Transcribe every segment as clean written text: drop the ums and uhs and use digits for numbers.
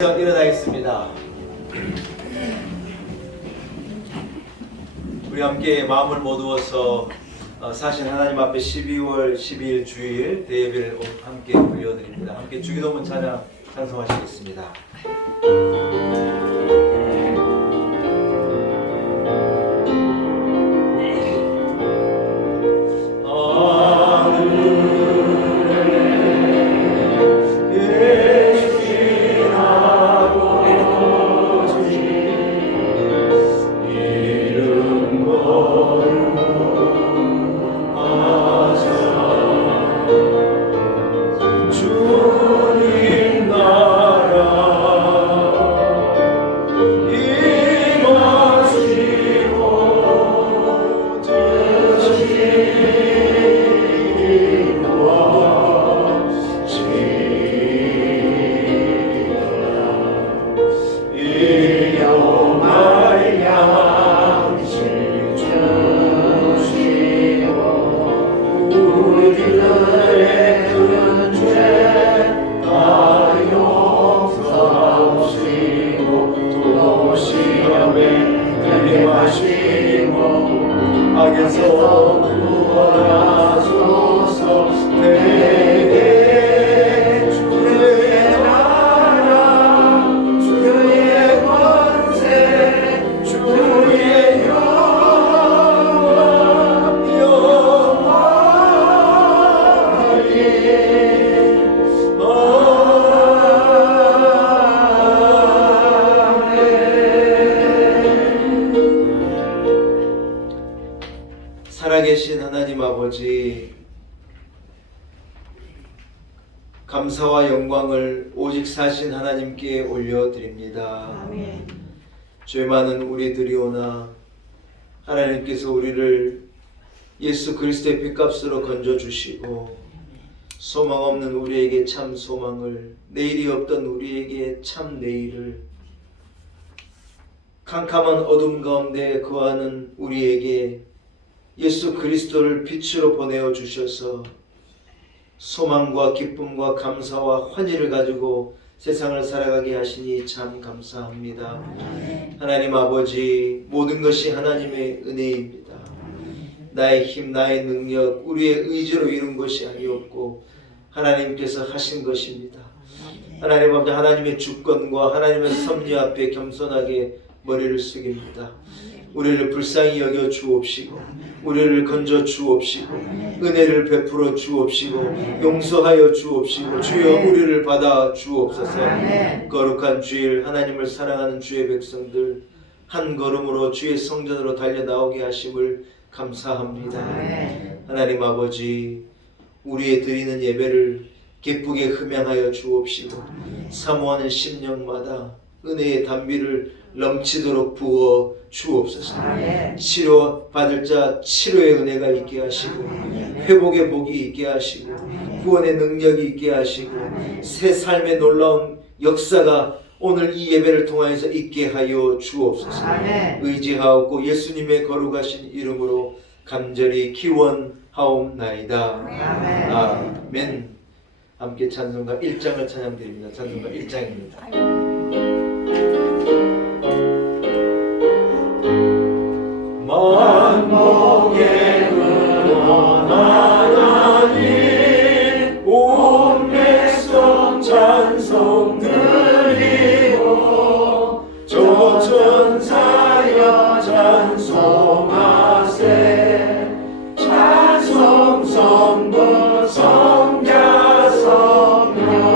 일어나겠습니다. 우리 함께 마음을 모두어서 사신 하나님 앞에 12월 12일 주일 대예배를 함께 올려드립니다. 함께 주기도문 찬양 찬송하시겠습니다. 살아계신 하나님 아버지, 감사와 영광을 오직 사신 하나님께 올려드립니다. 아멘. 죄 많은 우리들이오나 하나님께서 우리를 예수 그리스도의 핏값으로 건져주시고 소망 없는 우리에게 참 소망을, 내일이 없던 우리에게 참 내일을, 캄캄한 어둠 가운데 거하는 우리에게 예수 그리스도를 빛으로 보내어 주셔서 소망과 기쁨과 감사와 환희를 가지고 세상을 살아가게 하시니 참 감사합니다. 하나님 아버지, 모든 것이 하나님의 은혜입니다. 나의 힘, 나의 능력, 우리의 의지로 이룬 것이 아니었고 하나님께서 하신 것입니다. 하나님 아버지, 하나님의 주권과 하나님의 섭리 앞에 겸손하게 머리를 숙입니다. 우리를 불쌍히 여겨 주옵시고 우리를 건져 주옵시고 은혜를 베풀어 주옵시고 용서하여 주옵시고 주여 우리를 받아 주옵소서. 거룩한 주일, 하나님을 사랑하는 주의 백성들 한 걸음으로 주의 성전으로 달려 나오게 하심을 감사합니다. 하나님 아버지, 우리의 드리는 예배를 기쁘게 흠양하여 주옵시고 사모하는 심령마다 은혜의 단비를 넘치도록 부어 주옵소서. 치료 받을 자 치료의 은혜가 있게 하시고 회복의 복이 있게 하시고 구원의 능력이 있게 하시고 새 삶의 놀라운 역사가 오늘 이 예배를 통하여서 있게 하여 주옵소서. 의지하옵고 예수님의 거룩하신 이름으로 간절히 기원하옵나이다. 아멘. 함께 찬송가 1장을 찬양드립니다. 찬송가 1장입니다. 만복의 근원 하나님, 온 백성 찬송 드리고 저 천사여 찬송하세. 찬송 성부 성자 성령.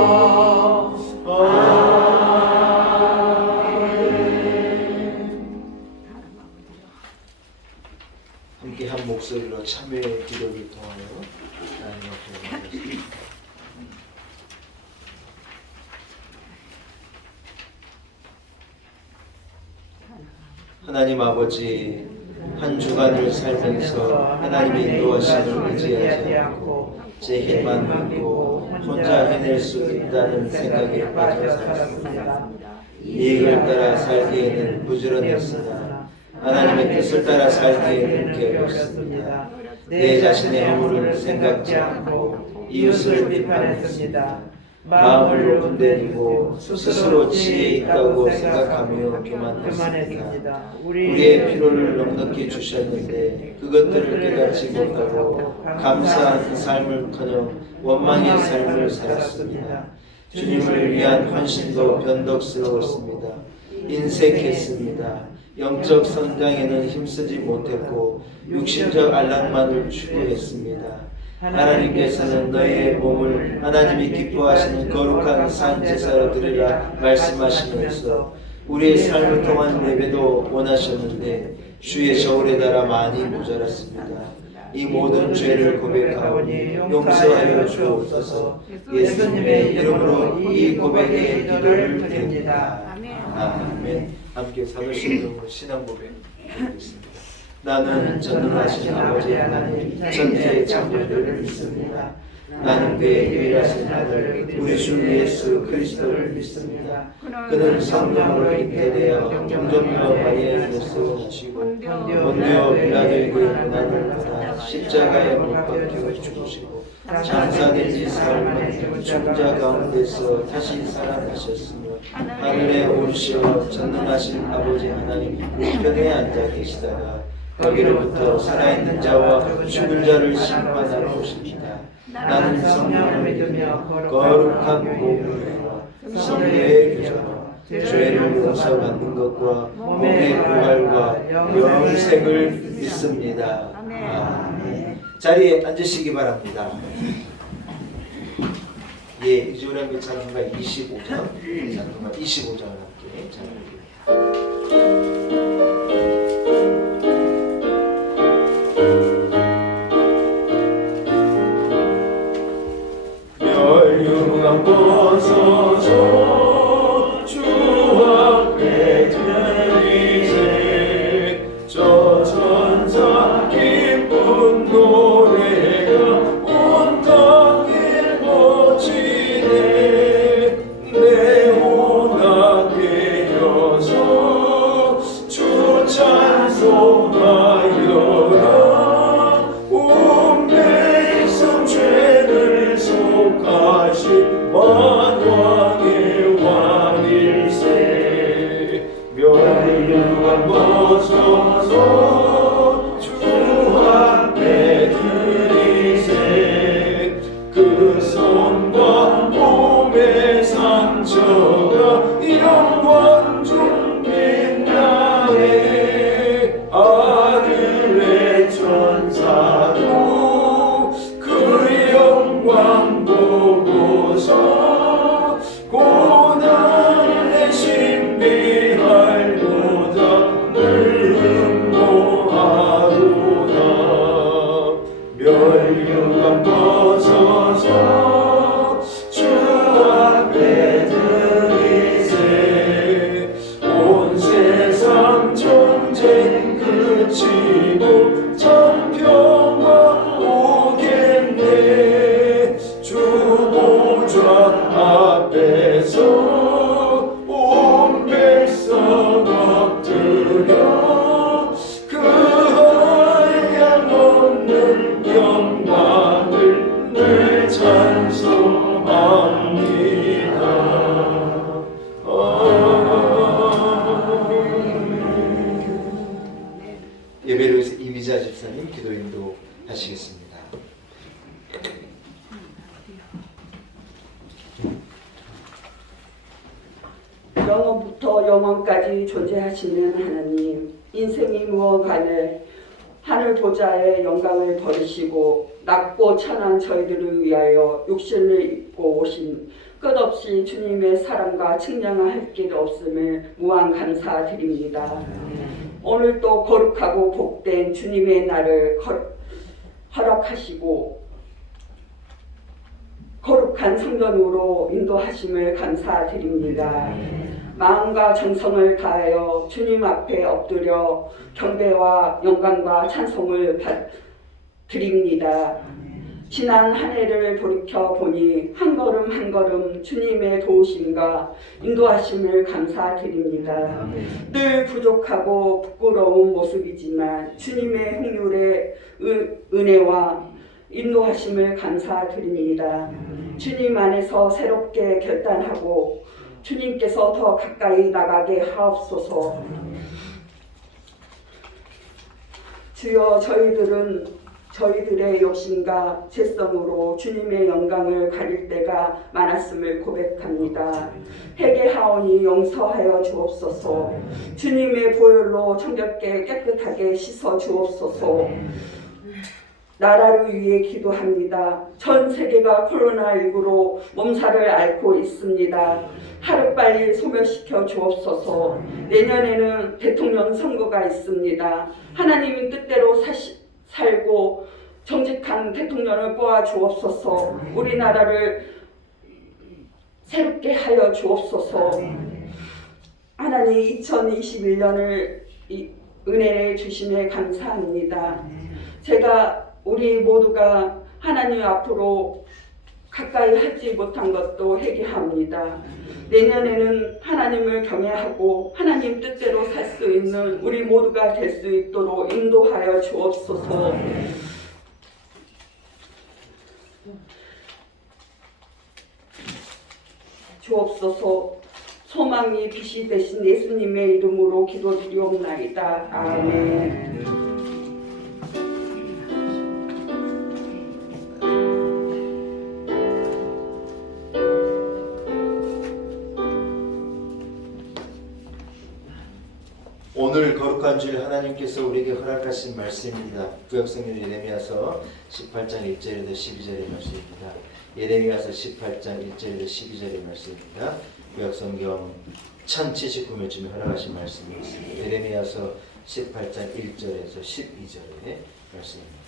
함께 한 목소리로 참회의 기도를 통하여 하나님 앞에 나아가겠습니다. 하나님 아버지, 한 주간을 살면서 하나님의 인도하심을 의지하지 않고 제 힘만 믿고 혼자 해낼 수 있다는 생각에 빠져 살았습니다. 이익을 따라 살기에는 부지런했으나 하나님의 뜻을 따라 살기에는 게으르습니다. 내 자신의 허물을 생각지 않고 이웃을 비판했습니다. 마음을 높은데리고 스스로 지혜 있다고 생각하며 교만했습니다. 우리의 필요를 넉넉히 주셨는데 그것들을 깨닫지 못하고 감사한 삶을커녕 원망의 삶을 살았습니다. 주님을 위한 헌신도 변덕스러웠습니다. 인색했습니다. 영적 성장에는 힘쓰지 못했고 육신적 안락만을 추구했습니다. 하나님께서는 너희의 몸을 하나님이 기뻐하시는 거룩한 산 제사로 드리라 말씀하시면서 우리의 삶을 통한 예배도 원하셨는데 주의 저울에 달아 많이 모자랐습니다. 이 모든 죄를 고백하오니 용서하여 주옵소서. 예수님의 이름으로 이 고백의 기도를 드립니다. 아멘. 함께 사도신경으로 신앙 고백 드리겠습니다. 나는 전능하신 아버지 하나님 전지의 창조주를 믿습니다. 나는 그의 유일하신 아들 우리 주 예수 그리스도를 믿습니다. 그는 성령으로 잉태되어 동정녀 마리아에게서 나시고 본디오 빌라도에게 고난을 받아 십자가에 못 박혀 죽으시고 장사된 지 사흘 만에 죽은 자 가운데서 다시 살아나셨으며 하늘에 오르시어 전능하신 아버지 하나님 우편에 앉아 계시다가 거기로부터 살아있는 자와 죽은 자를 심판하러 오십니다. 나는 성령을 믿으며 거룩한 복음과 성령의 교제와 죄를 용서받는 것과 몸의 부활과 영생을 믿습니다. 아멘. 자리에 앉으시기 바랍니다. 예, 이주라미 찬송가 25장, 찬송가 25장을 함께 찬양합니다. 벗어서 주 앞에 드리세 저 천사 기쁜 노래가 온 땅에 퍼지네 내 온갖 되어서 주 찬송하여라 온 백성 죄를 속하시 만왕의 왕일세 멸류관 벗어서 주 앞에 드리세 그 손과 몸의 상처가 영광 중 빛나네 아들의 천사도 그 영광 보고서 고난의 신비할보다 늘 음모하도다 멸류관 벗어서 주 앞에 드리세 온 세상 전쟁 그치고 참 평화 오겠네 주 보좌 앞에서 온 백성 엎드려 그 한량없는 영광을 늘 찬송합니다. 예배를 위해서 이미자 집사님 기도 인도 하시겠습니다. 영원부터 영원까지 존재하시는 하나님, 인생이 무엇간에 하늘 보좌의 영광을 버리시고 낮고 천한 저희들을 위하여 육신을 입고 오신 끝없이 주님의 사랑과 측량할 길 없음을 무한 감사드립니다. 오늘도 거룩하고 복된 주님의 날을 허락하시고 거룩한 성전으로 인도하심을 감사드립니다. 마음과 정성을 다하여 주님 앞에 엎드려 경배와 영광과 찬송을 드립니다. 지난 한 해를 돌이켜 보니 한 걸음 한 걸음 주님의 도우심과 인도하심을 감사드립니다. 늘 부족하고 부끄러운 모습이지만 주님의 긍휼의 은혜와 인도하심을 감사드립니다. 주님 안에서 새롭게 결단하고 주님께서 더 가까이 나가게 하옵소서. 주여, 저희들의 욕심과 죄성으로 주님의 영광을 가릴 때가 많았음을 고백합니다. 회개하오니 용서하여 주옵소서. 주님의 보혈로 정결게 깨끗하게 씻어 주옵소서. 나라를 위해 기도합니다. 전 세계가 코로나19로 몸살을 앓고 있습니다. 하루빨리 소멸시켜 주옵소서. 내년에는 대통령 선거가 있습니다. 하나님의 뜻대로 살고 정직한 대통령을 뽑아 주옵소서. 우리나라를 새롭게 하여 주옵소서. 하나님, 2021년을 은혜를 주심에 감사합니다. 우리 모두가 하나님 앞으로 가까이 하지 못한 것도 회개합니다. 내년에는 하나님을 경외하고 하나님 뜻대로 살 수 있는 우리 모두가 될 수 있도록 인도하여 주옵소서. 소망이 빛이 되신 예수님의 이름으로 기도드리옵나이다. 아멘. 오늘 거룩한 주일 하나님께서 우리에게 허락하신 말씀입니다. 구약성경 예레미야서 18장 1절에서 12절의 말씀입니다. 예레미야서 18장 1절에서 12절의 말씀입니다. 구약성경 1079면쯤에 허락하신 말씀이 있습니다. 예레미야서 18장 1절에서 12절의 말씀입니다.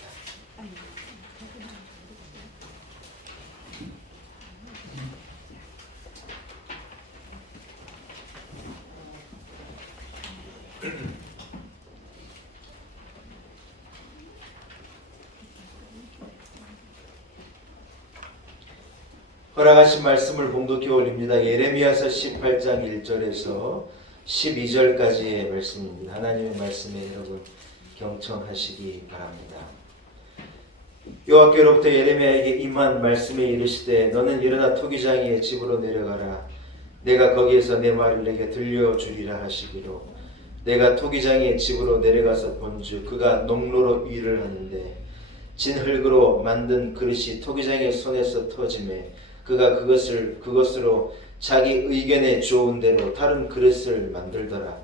허락하신 말씀을 봉독해 올립니다. 예레미야서 18장 1절에서 12절까지의 말씀입니다. 하나님의 말씀에 여러분 경청하시기 바랍니다. 여호와께로부터 예레미야에게 임한 말씀에 이르시되 너는 일어나 토기장이의 집으로 내려가라. 내가 거기에서 내 말을 내게 들려주리라 하시기로 내가 토기장이의 집으로 내려가서 본즉 그가 농로로 일을 하는데 진흙으로 만든 그릇이 토기장의 손에서 터지매 그가 그것으로 자기 의견에 좋은 대로 다른 그릇을 만들더라.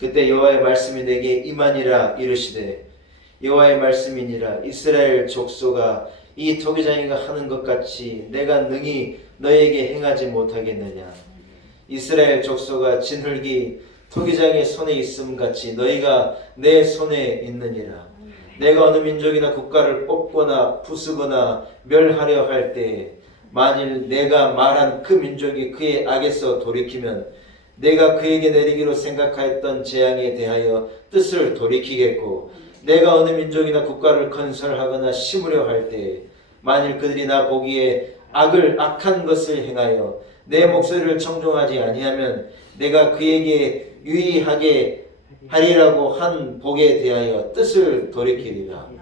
그때 여호와의 말씀이 내게 임하니라 이르시되 여호와의 말씀이니라 이스라엘 족속아 이 토기장이가 하는 것 같이 내가 능히 너에게 행하지 못하겠느냐. 이스라엘 족속아 진흙이 토기장의 손에 있음 같이 너희가 내 손에 있느니라. 내가 어느 민족이나 국가를 뽑거나 부수거나 멸하려 할 때에 만일 내가 말한 그 민족이 그의 악에서 돌이키면 내가 그에게 내리기로 생각하였던 재앙에 대하여 뜻을 돌이키겠고 내가 어느 민족이나 국가를 건설하거나 심으려 할 때에 만일 그들이 나 보기에 악한 것을 행하여 내 목소리를 청종하지 아니하면 내가 그에게 유의하게 하리라고 한 복에 대하여 뜻을 돌이키리라.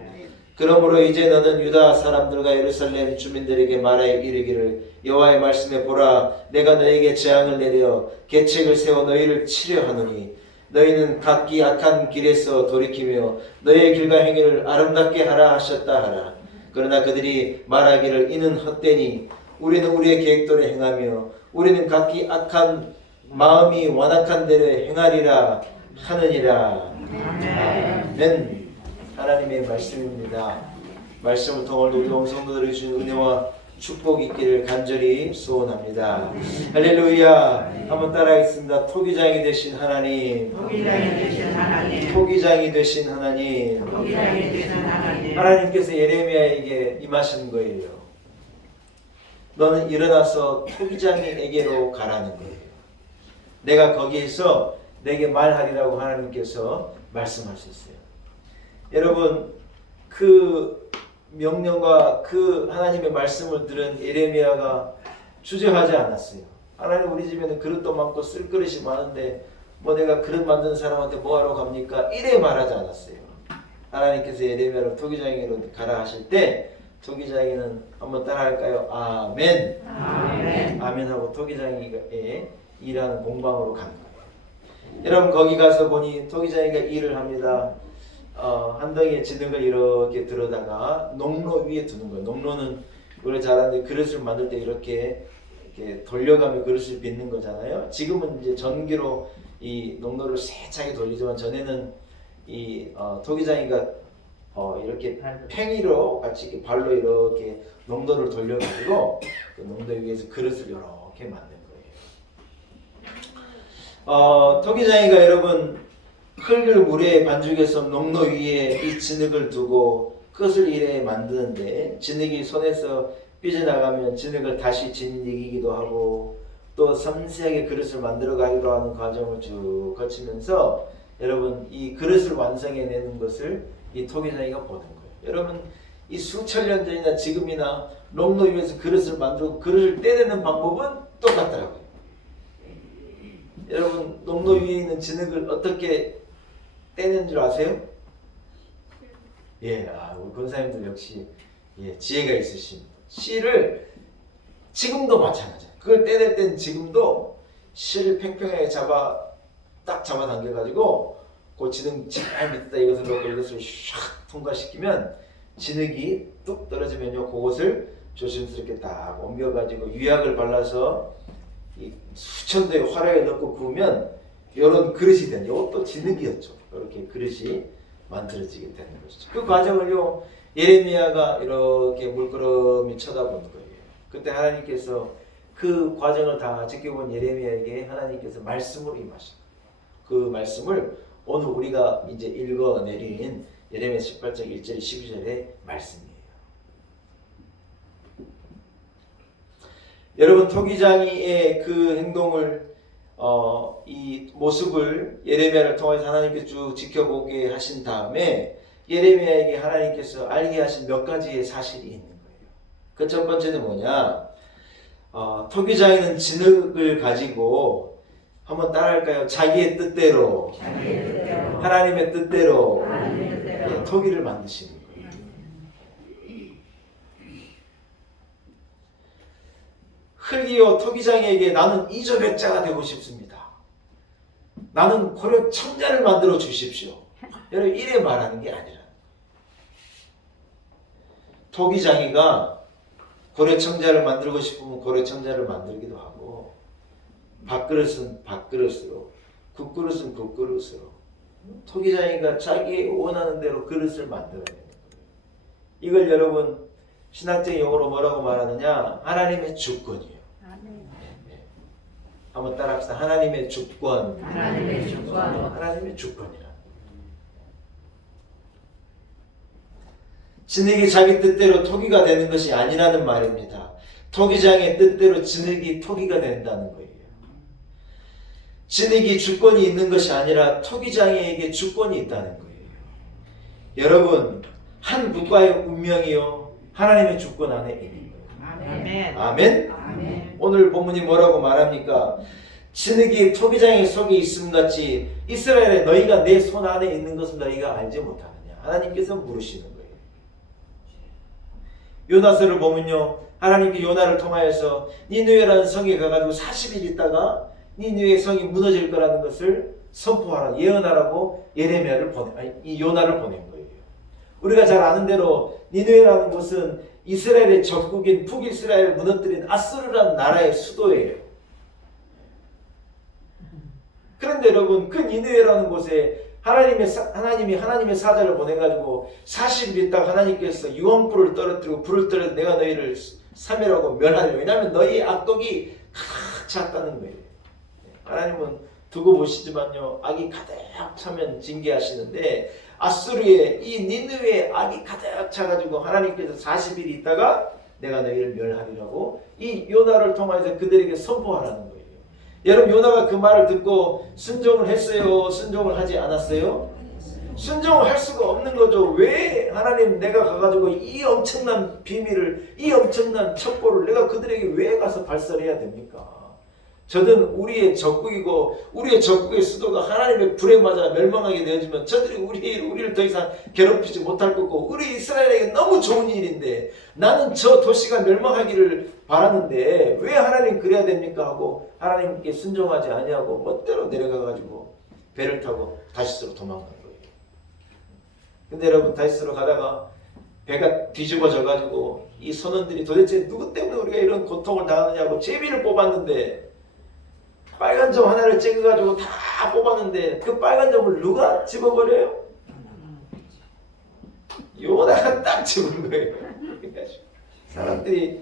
그러므로 이제 너는 유다 사람들과 예루살렘 주민들에게 말하여 이르기를 여호와의 말씀에 보라 내가 너에게 재앙을 내려 계책을 세워 너희를 치려 하노니 너희는 각기 악한 길에서 돌이키며 너희의 길과 행위를 아름답게 하라 하셨다 하라. 그러나 그들이 말하기를 이는 헛되니 우리는 우리의 계획대로 행하며 우리는 각기 악한 마음이 완악한 대로 행하리라 하느니라. 아멘. 하나님의 말씀입니다. 말씀을 통해 우리 온 성도들에게 주신 은혜와 축복이 있기를 간절히 소원합니다. 할렐루야. 한번 따라하겠습니다. 토기장이 되신 하나님, 토기장이 되신 하나님, 하나님께서 예레미야에게 임하신 거예요. 너는 일어나서 토기장에게로 가라는 거예요. 내가 거기에서 내게 말하리라고 하나님께서 말씀하셨어요. 여러분, 그 명령과 그 하나님의 말씀을 들은 예레미야가 주저하지 않았어요. 하나님, 우리 집에는 그릇도 많고 쓸 그릇이 많은데 뭐 내가 그릇 만드는 사람한테 뭐하러 갑니까? 이래 말하지 않았어요. 하나님께서 예레미야를 토기장에로 가라 하실 때 토기장이는 한번 따라할까요? 아멘. 아멘. 아멘하고 토기장이의 일하는 공방으로 가는 거예요. 여러분 거기 가서 보니 토기장이가 일을 합니다. 한 덩이의 진흙을 이렇게 들어다가 농로 위에 두는 거예요. 농로는 우리가 잘 아는데 그릇을 만들 때 이렇게 돌려가며 그릇을 빚는 거잖아요. 지금은 이제 전기로 이 농로를 세차게 돌리지만 전에는 이 토기장이가 이렇게 팽이로 같이 이렇게 발로 이렇게 농도를 돌려가지고 그 농도 위에서 그릇을 이렇게 만든 거예요. 토기장이가 여러분 흙을 물에 반죽해서 농로 위에 이 진흙을 두고 끝을 이래 만드는데 진흙이 손에서 삐져나가면 진흙을 다시 진흙이기도 하고 또 섬세하게 그릇을 만들어 가기도 하는 과정을 쭉 거치면서 여러분 이 그릇을 완성해내는 것을 이 토기장이가 보는 거예요. 여러분 이 수천 년 전이나 지금이나 농로 위에서 그릇을 만들고 그릇을 떼내는 방법은 똑같더라고요. 여러분 농로 위에 있는 진흙을 어떻게 떼는 줄 아세요? 예, 우리 권사님들 역시 지혜가 있으십니다. 씨를 지금도 마찬가지예요. 그걸 떼낼 땐 지금도 씨를 팽팽하게 딱 잡아 당겨가지고 그 진흙 잘 밑에다 이것을 넣고 이것을 샥 통과시키면 진흙이 뚝 떨어지면요 그것을 조심스럽게 딱 옮겨가지고 유약을 발라서 이 수천 도의 화로에 넣고 구우면 이런 그릇이 되는 이것도 진흙이었죠. 이렇게 그릇이 만들어지게 되는 것이죠. 그 과정을요 예레미야가 이렇게 물끄러미 쳐다보는 거예요. 그때 하나님께서 그 과정을 다 지켜본 예레미야에게 하나님께서 말씀으로 임하신 그 말씀을 오늘 우리가 이제 읽어내린 예레미야 18장 1절 12절의 말씀이에요. 여러분 토기장이의 그 행동을 이 모습을 예레미야를 통해서 하나님께서 쭉 지켜보게 하신 다음에 예레미야에게 하나님께서 알게 하신 몇 가지의 사실이 있는 거예요. 그 첫 번째는 뭐냐? 토기장이는 진흙을 가지고 한번 따라할까요? 자기의 뜻대로, 하나님의 뜻대로 토기를 만드시는 거예요. 흙이요 토기장에게 나는 이조백자가 되고 싶습니다. 나는 고려 청자를 만들어 주십시오. 여러분 이래 말하는 게 아니라 토기장이가 고려 청자를 만들고 싶으면 고려 청자를 만들기도 하고 밥그릇은 밥그릇으로 국그릇은 국그릇으로 토기장이가 자기 원하는 대로 그릇을 만들어내는 거예요. 이걸 여러분 신학적 용어로 뭐라고 말하느냐? 하나님의 주권이에요. 한번 따라합시다. 하나님의 주권. 하나님의 주권. 하나님의 주권이라. 진흙이 자기 뜻대로 토기가 되는 것이 아니라는 말입니다. 토기장의 뜻대로 진흙이 토기가 된다는 거예요. 진흙이 주권이 있는 것이 아니라 토기장에게 주권이 있다는 거예요. 여러분, 한 국가의 운명이요 하나님의 주권 안에 있는 거예요. 아멘. 아멘? 아멘. 오늘 본문이 뭐라고 말합니까? 진흙이 토기장의 속에 있음 같이 이스라엘에 너희가 내 손 안에 있는 것을 너희가 알지 못하느냐? 하나님께서 물으시는 거예요. 요나서를 보면요 하나님께 요나를 통하여서 니느웨라는 성에 가가지고 40일 있다가 니느웨 성이 무너질 거라는 것을 선포하라 예언하라고 이 요나를 보낸 거예요. 우리가 잘 아는 대로 니느웨라는 곳은 이스라엘의 적국인 북이스라엘을 무너뜨린 아수르라는 나라의 수도예요. 그런데 여러분 그 니느웨라는 곳에 하나님이 하나님의 사자를 보내가지고 40일 있다가 하나님께서 유황불을 떨어뜨리고 불을 떨어뜨려 내가 너희를 3일하고 멸하려. 왜냐하면 너희의 악독이 가득 찼다는 거예요. 하나님은 두고 보시지만요 악이 가득 차면 징계하시는데 아수르의 이 니느웨의 악이 가득 차가지고 하나님께서 40일 있다가 내가 너희를 멸하리라고 이 요나를 통해서 그들에게 선포하라는 거예요. 여러분 요나가 그 말을 듣고 순종을 했어요? 순종을 하지 않았어요? 순종을 할 수가 없는 거죠. 왜 하나님 내가 가가지고 이 엄청난 비밀을 이 엄청난 첩보를 내가 그들에게 왜 가서 발설해야 됩니까? 저들은 우리의 적국이고 우리의 적국의 수도가 하나님의 불에 맞아 멸망하게 되어지면 저들이 우리를 더 이상 괴롭히지 못할 거고 우리 이스라엘에게 너무 좋은 일인데 나는 저 도시가 멸망하기를 바라는데 왜 하나님 그래야 됩니까 하고 하나님께 순종하지 아니하고 멋대로 내려가가지고 배를 타고 다시스로 도망간 거예요. 근데 여러분 다시스로 가다가 배가 뒤집어져가지고 이 선원들이 도대체 누구 때문에 우리가 이런 고통을 당하느냐고 제비를 뽑았는데 빨간 점 하나를 찍어가지고 다 뽑았는데 그 빨간 점을 누가 집어버려요? 요나가 딱 집은 거예요. 사람들이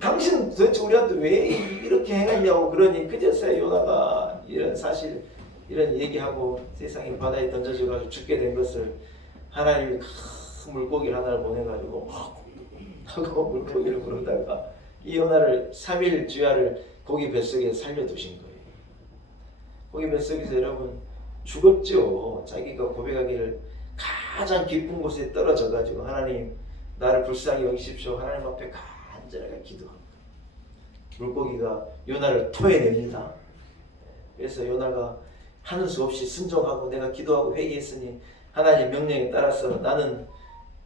당신 도대체 우리한테 왜 이렇게 행했냐고 그러니 그제서야 요나가 이런 사실 이런 얘기하고 세상에 바다에 던져져가지고 죽게 된 것을 하나님이 큰 물고기를 하나를 보내가지고 하고 물고기를 부르다가 이 요나를 3일 주야를 고기 뱃속에 살려두신 거예요. 고기 뱃속에서 여러분 죽었죠. 자기가 고백하기를 가장 깊은 곳에 떨어져가지고 하나님 나를 불쌍히 여기십시오. 하나님 앞에 간절하게 기도합니다. 물고기가 요나를 토해냅니다. 그래서 요나가 하는 수 없이 순종하고 내가 기도하고 회개했으니 하나님 명령에 따라서 나는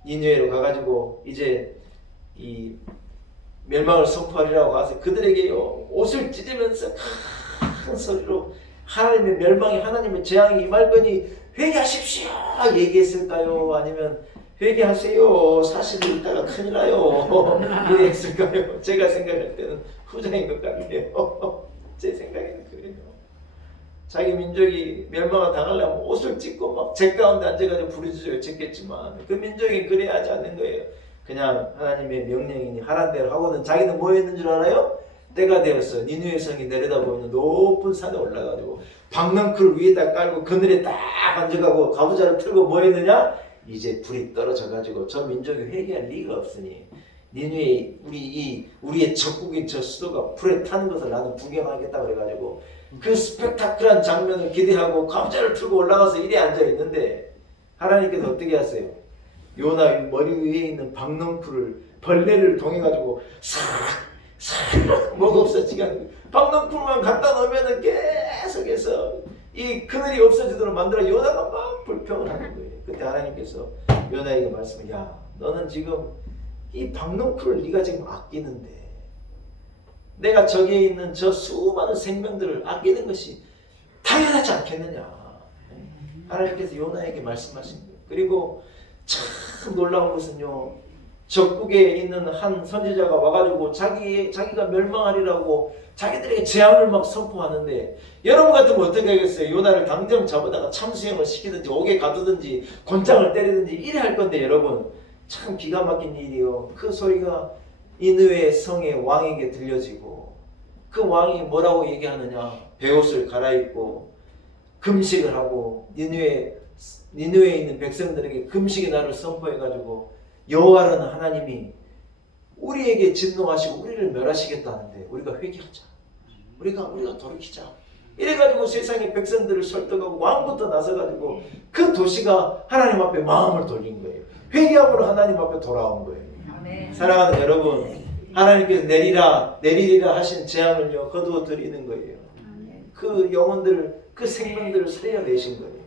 니느웨로 가가지고 이제 이 멸망을 선포하리라고 가서 그들에게요 옷을 찢으면서 큰 소리로 하나님의 멸망이 하나님의 재앙이 임할 거니 회개하십시오 얘기했을까요? 아니면 회개하세요 사실을 읽다가 큰일 나요 이랬을까요? 제가 생각할 때는 후자인 것 같아요. 제 생각에는 그래요. 자기 민족이 멸망을 당하려면 옷을 찢고 막 제 가운데 앉아가지고 부르짖어 외쳤겠지만 그 민족이 그래야 하지 않는 거예요. 그냥 하나님의 명령이니 하란 대로 하고는 자기는 뭐 했는 줄 알아요? 때가 되었어. 니느웨 성이 내려다보이는 높은 산에 올라가지고 방랑쿨 위에다 깔고 그늘에 딱 앉아가고 가부좌를 틀고 뭐 했느냐? 이제 불이 떨어져가지고 저 민족이 회개할 리가 없으니 니느웨 우리의 적국인 저 수도가 불에 타는 것을 나는 구경하겠다 그래가지고 그 스펙타클한 장면을 기대하고 가부좌를 틀고 올라가서 이리 앉아있는데 하나님께서 어떻게 하세요? 요나 머리 위에 있는 박넝쿨을 벌레를 통해가지고 싹 뭐가 없어지게 하는 거예요. 박넝쿨만 갖다 놓으면 계속해서 이 그늘이 없어지도록 만들어 요나가 막 불평을 하는 거예요. 그때 하나님께서 요나에게 말씀을 야 너는 지금 이 박넝쿨을 네가 지금 아끼는데 내가 저기에 있는 저 수많은 생명들을 아끼는 것이 당연하지 않겠느냐. 하나님께서 요나에게 말씀하신 거예요. 그리고 참 놀라운 것은요. 적국에 있는 한 선지자가 와가지고 자기가 멸망하리라고 자기들에게 재앙을 막 선포하는데 여러분 같으면 어떻게 하겠어요? 요나를 당장 잡아다가 참수형을 시키든지 옥에 가두든지 곤장을 때리든지 이래 할 건데 여러분 참 기가 막힌 일이요. 그 소리가 니느웨 성의 왕에게 들려지고 그 왕이 뭐라고 얘기하느냐? 베옷을 갈아입고 금식을 하고 니느웨에 있는 백성들에게 금식의 날을 선포해가지고 여호와라는 하나님이 우리에게 진노하시고 우리를 멸하시겠다는데 우리가 회개하자. 우리가 돌이키자. 이래가지고 세상의 백성들을 설득하고 왕부터 나서가지고 그 도시가 하나님 앞에 마음을 돌린 거예요. 회개함으로 하나님 앞에 돌아온 거예요. 사랑하는 여러분, 하나님께서 내리리라 하신 재앙을요 거두어 드리는 거예요. 그 영혼들을 그 생명들을 살려내신 거예요.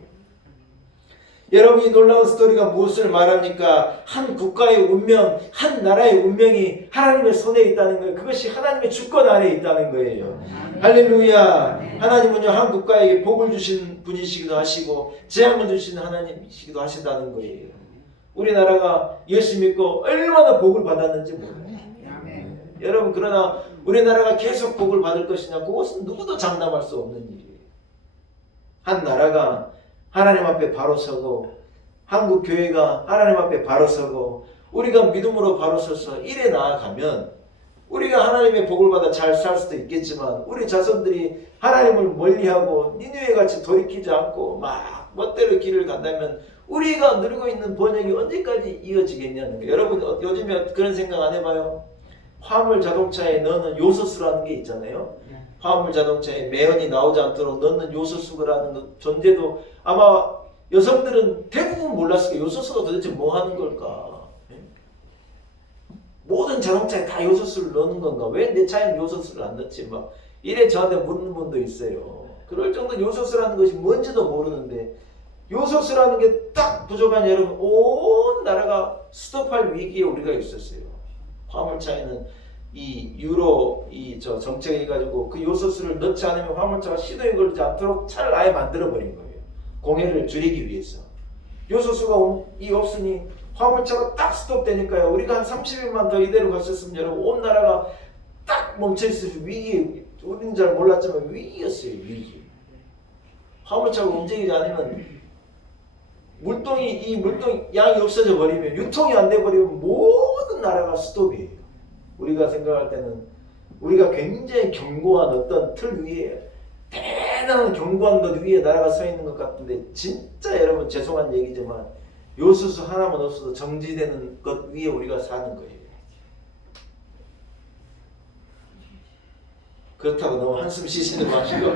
여러분 이 놀라운 스토리가 무엇을 말합니까? 한 국가의 운명, 한 나라의 운명이 하나님의 손에 있다는 거예요. 그것이 하나님의 주권 아래에 있다는 거예요. 할렐루야. 하나님은요 한 국가에게 복을 주신 분이시기도 하시고 재앙을 주시는 하나님이시기도 하신다는 거예요. 우리나라가 예수 믿고 얼마나 복을 받았는지 몰라요. 여러분 그러나 우리나라가 계속 복을 받을 것이냐 그것은 누구도 장담할 수 없는 일이에요. 한 나라가 하나님 앞에 바로 서고 한국 교회가 하나님 앞에 바로 서고 우리가 믿음으로 바로 서서 이래 나아가면 우리가 하나님의 복을 받아 잘 살 수도 있겠지만 우리 자손들이 하나님을 멀리하고 니느웨 같이 돌이키지 않고 막 멋대로 길을 간다면 우리가 누리고 있는 번영이 언제까지 이어지겠냐는 거예요. 여러분 요즘에 그런 생각 안 해봐요? 화물 자동차에 넣는 요소수라는 게 있잖아요. 화물 자동차에 매연이 나오지 않도록 넣는 요소수라는 존재도 아마 여성들은 대부분 몰랐을 거예요. 요소수가 도대체 뭐 하는 걸까? 모든 자동차에 다 요소수를 넣는 건가? 왜 내 차에는 요소수를 안 넣지? 막 이래 저한테 묻는 분도 있어요. 그럴 정도 요소수라는 것이 뭔지도 모르는데 요소수라는 게 딱 부족한 여러분 온 나라가 스톱할 위기에 우리가 있었어요. 화물차에는 이 유로 저 정책이 가지고 그 요소수를 넣지 않으면 화물차가 시동이 걸리지 않도록 차를 아예 만들어 버린 거예요. 공해를 줄이기 위해서. 요소수가 없으니 화물차가 딱 스톱되니까요. 우리가 한 30일만 더 이대로 갔었으면 여러분 온 나라가 딱 멈춰 있을 위기. 우리는 잘 몰랐지만 위기였어요. 위기. 화물차가 움직이지 않으면 이 물동 양이 없어져 버리면 유통이 안 돼 버리면 모든 나라가 스톱이에요. 우리가 생각할 때는 우리가 굉장히 견고한 어떤 틀 위에 대단한 견고한 것 위에 나라가 서 있는 것 같은데 진짜 여러분 죄송한 얘기지만 요소수 하나만 없어도 정지되는 것 위에 우리가 사는 거예요. 그렇다고 너무 한숨 쉬시는 마시고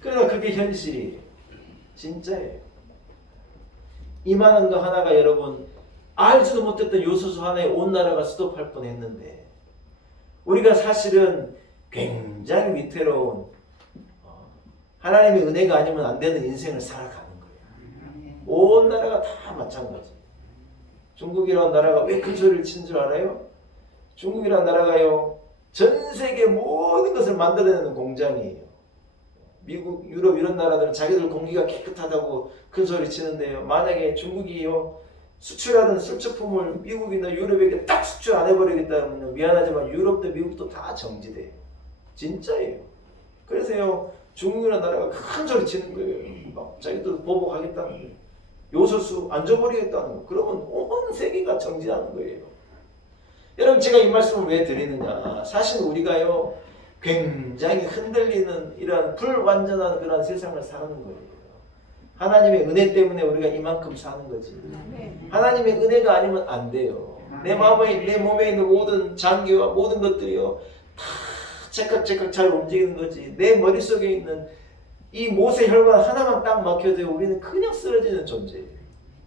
그러나 그게 현실이에요. 진짜예요. 이만한 거 하나가 여러분 알지도 못했던 요소수 하나에 온 나라가 스톱할 뻔했는데 우리가 사실은 굉장히 위태로운 하나님의 은혜가 아니면 안 되는 인생을 살아가는 거예요. 온 나라가 다 마찬가지. 중국이라는 나라가 왜 큰 소리를 친 줄 알아요? 중국이라는 나라가요 전 세계 모든 것을 만들어내는 공장이에요. 미국, 유럽 이런 나라들은 자기들 공기가 깨끗하다고 큰 소리 치는데요. 만약에 중국이요 수출하던 수출품을 미국이나 유럽에게 딱 수출 안 해버리겠다면 미안하지만 유럽도 미국도 다 정지돼요. 진짜예요. 그래서요 중국이라는 나라가 큰 소리 치는 거예요. 막 자기들 보복하겠다는 거예요. 요소수 안 줘버리겠다는 거예요. 그러면 온 세계가 정지하는 거예요. 여러분 제가 이 말씀을 왜 드리느냐. 사실 우리가요 굉장히 흔들리는 이런 불완전한 그런 세상을 사는 거예요. 하나님의 은혜 때문에 우리가 이만큼 사는 거지. 하나님의 은혜가 아니면 안 돼요. 내 몸에 있는 모든 장기와 모든 것들이요 다 째깍째깍 잘 움직이는 거지. 내 머릿속에 있는 이 못의 혈관 하나만 딱 막혀도 우리는 그냥 쓰러지는 존재예요.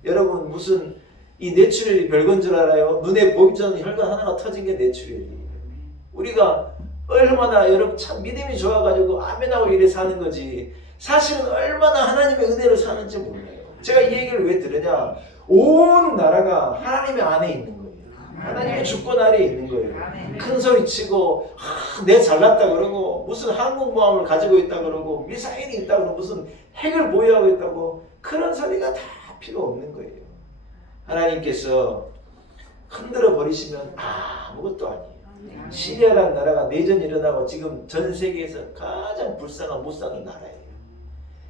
여러분 무슨 이 뇌출혈이 별건 줄 알아요? 눈에 보이지 않는 혈관 하나가 터진 게 뇌출혈이에요. 우리가 얼마나 여러분 참 믿음이 좋아가지고 아멘하고 이래 사는 거지 사실은 얼마나 하나님의 은혜로 사는지 몰라요. 제가 이 얘기를 왜 들으냐. 온 나라가 하나님의 안에 있는 거예요. 하나님의 주권 아래에 있는 거예요. 큰 소리 치고 내 잘났다 그러고 무슨 항공모함을 가지고 있다 그러고 미사일이 있다 그러고 무슨 핵을 보유하고 있다고 그런 소리가 다 필요 없는 거예요. 하나님께서 흔들어 버리시면 아무것도 아니에요. 시리아라는 나라가 내전이 일어나고 지금 전 세계에서 가장 불쌍한 못 사는 나라예요.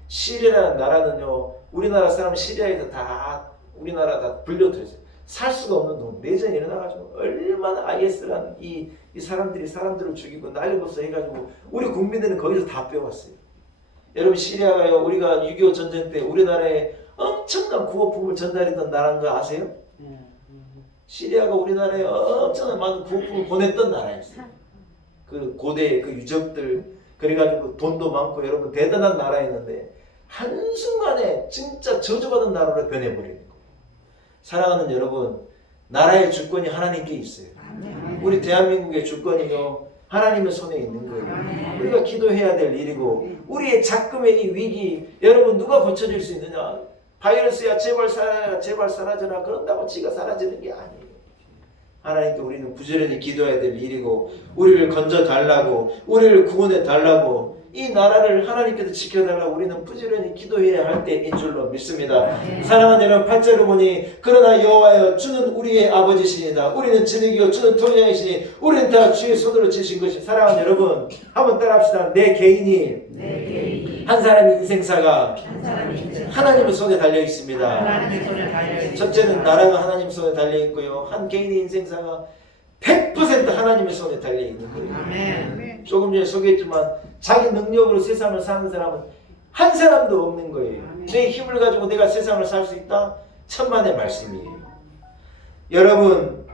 시리아라는 나라는요 우리나라 사람 시리아에서 다 우리나라 다 불려들었어요. 살 수가 없는 동 내전이 일어나가지고 얼마나 IS라는 이 사람들이 사람들을 죽이고 난리법사 해가지고 우리 국민들은 거기서 다 빼왔어요. 여러분 시리아가요 우리가 6.25 전쟁 때 우리나라에 엄청난 구호품을 전달했던 나라인 거 아세요? 시리아가 우리나라에 엄청난 많은 구호품을 보냈던 나라였어요. 그 고대 그 유적들 그래가지고 돈도 많고 여러분 대단한 나라였는데 한순간에 진짜 저주받은 나라로 변해버리는 거예요. 사랑하는 여러분 나라의 주권이 하나님께 있어요. 우리 대한민국의 주권이요 하나님의 손에 있는 거예요. 우리가 기도해야 될 일이고 우리의 작금의 이 위기 여러분 누가 고쳐줄 수 있느냐. 바이러스야 제발 사라져라 제발 사라져라 그런다고 지가 사라지는 게 아니에요. 하나님께 우리는 부지런히 기도해야 될 일이고 우리를 건져달라고 우리를 구원해달라고 이 나라를 하나님께서 지켜달라고 우리는 부지런히 기도해야 할 때인 줄로 믿습니다. 사랑하는 여러분 8절을 보니 그러나 여호와여 주는 우리의 아버지시니다. 우리는 진흙이요 주는 토양이시니 우리는 다 주의 손으로 지신 것이. 사랑하는 여러분 한번 따라합시다. 내 개인이 한 사람의 인생사가 하나님의 손에 달려 있습니다. 첫째는 나라가 하나님 손에 달려 있고요. 한 개인의 인생사가 100% 하나님의 손에 달려 있는 거예요. 조금 전에 소개했지만 자기 능력으로 세상을 사는 사람은 한 사람도 없는 거예요. 내 힘을 가지고 내가 세상을 살 수 있다? 천만의 말씀이에요. 여러분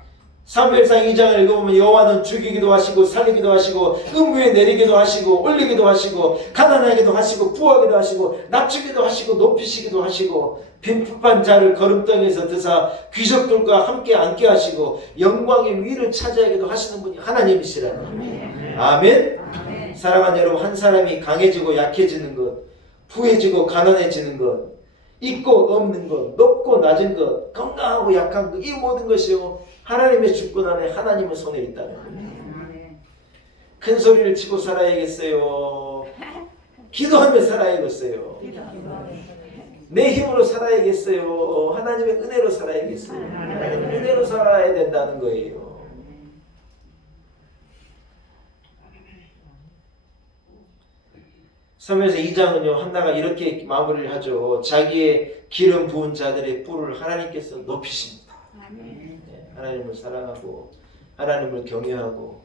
사무엘상 2장을 읽어보면 여호와는 죽이기도 하시고 살리기도 하시고 음부에 내리기도 하시고 올리기도 하시고 가난하기도 하시고 부하기도 하시고 낮추기도 하시고 높이시기도 하시고 빈풋한 자를 거름덩이에서 드사 귀족들과 함께 앉게 하시고 영광의 위를 차지하기도 하시는 분이 하나님이시라는 거예요. 아멘. 아멘. 사랑하는 여러분, 한 사람이 강해지고 약해지는 것, 부해지고 가난해지는 것, 있고 없는 것, 높고 낮은 것, 건강하고 약한 것, 이 모든 것이요 하나님의 주권 안에 하나님의 손에 있다는 거예요. 큰 소리를 치고 살아야겠어요? 기도하며 살아야겠어요? 내 힘으로 살아야겠어요? 하나님의 은혜로 살아야겠어요? 하나님의 은혜로 살아야 된다는 거예요. 사무엘서 2장은요 한나가 이렇게 마무리를 하죠. 자기의 기름 부은 자들의 뿔을 하나님께서 높이십니다. 하나님을 사랑하고 하나님을 경외하고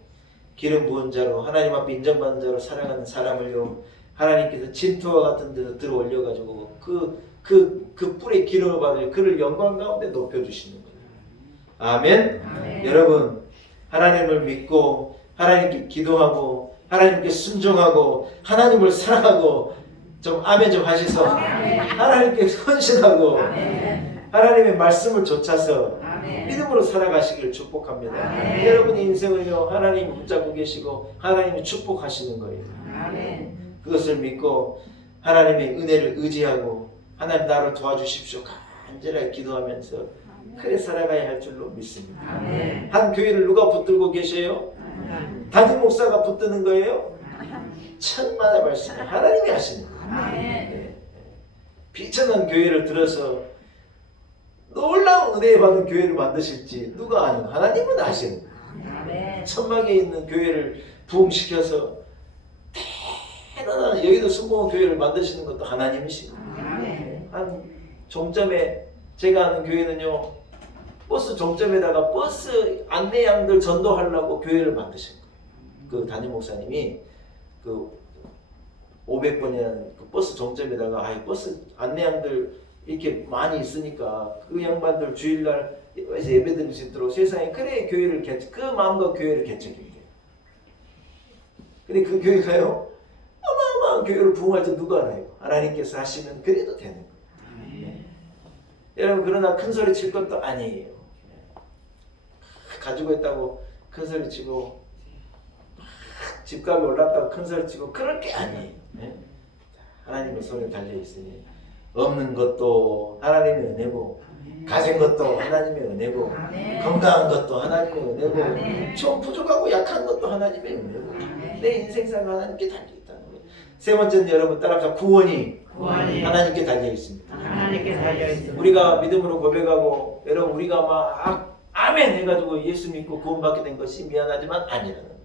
기름 부은 자로 하나님 앞에 인정받는 자로 살아가는 사람을요 하나님께서 진토와 같은 데서 들어 올려가지고 그 뿔에 기름을 받으려 그를 영광 가운데 높여주시는 거예요. 아멘. 여러분 하나님을 믿고 하나님께 기도하고 하나님께 순종하고 하나님을 사랑하고 좀 아멘 좀 하셔서 하나님께 헌신하고 하나님의 말씀을 좇아서 믿음으로 살아가시기를 축복합니다. 여러분의 인생을요 하나님이 붙잡고 계시고 하나님이 축복하시는 거예요. 그것을 믿고 하나님의 은혜를 의지하고 하나님 나를 도와주십시오 간절하게 기도하면서 그래 살아가야 할 줄로 믿습니다. 한 교회를 누가 붙들고 계셔요? 담임 목사가 붙드는 거예요? 천만의 말씀 하나님이 하시는 거예요. 비천한 교회를 들어서 놀라운 은혜 받은 교회를 만드실지 누가 아는 하나님은 아시는 거예요. 천막에 있는 교회를 부흥시켜서 대단한 여기도 순복음 교회를 만드시는 것도 하나님이시고 한 종점에 제가 아는 교회는요 버스 종점에다가 버스 안내양들 전도하려고 교회를 만드신 거예요. 그 담임 목사님이 그 500번이라는 그 버스 종점에다가 버스 안내양들 이렇게 많이 있으니까 그 양반들 주일날 예배 드릴 수 있도록 세상에 그래 교회를 그 마음과 교회를 개척했대요. 근데 그 교회가요 어마어마한 교회를 부흥할 때 누가 알아요? 하나님께서 하시면 그래도 되는 거예요. 여러분 그러나 큰 소리 칠 것도 아니에요. 가지고 있다고 큰 소리 치고 집값이 올랐다고 큰 소리 치고 그럴 게 아니에요. 하나님의 손에 달려 있으니 없는 것도 하나님의 은혜고 가진 것도 하나님의 은혜고 건강한 것도 하나님의 은혜고 좀 부족하고 약한 것도 하나님의 은혜고 내 인생사가 하나님께 달려 있다는 거예요. 세 번째는 여러분 따라서 구원이 하나님께 달려 있습니다. 하나님께 달려 있습니다. 우리가 믿음으로 고백하고 여러분 우리가 막 아멘 해가지고 예수 믿고 구원받게 된 것이 미안하지만 아니라는 거예요.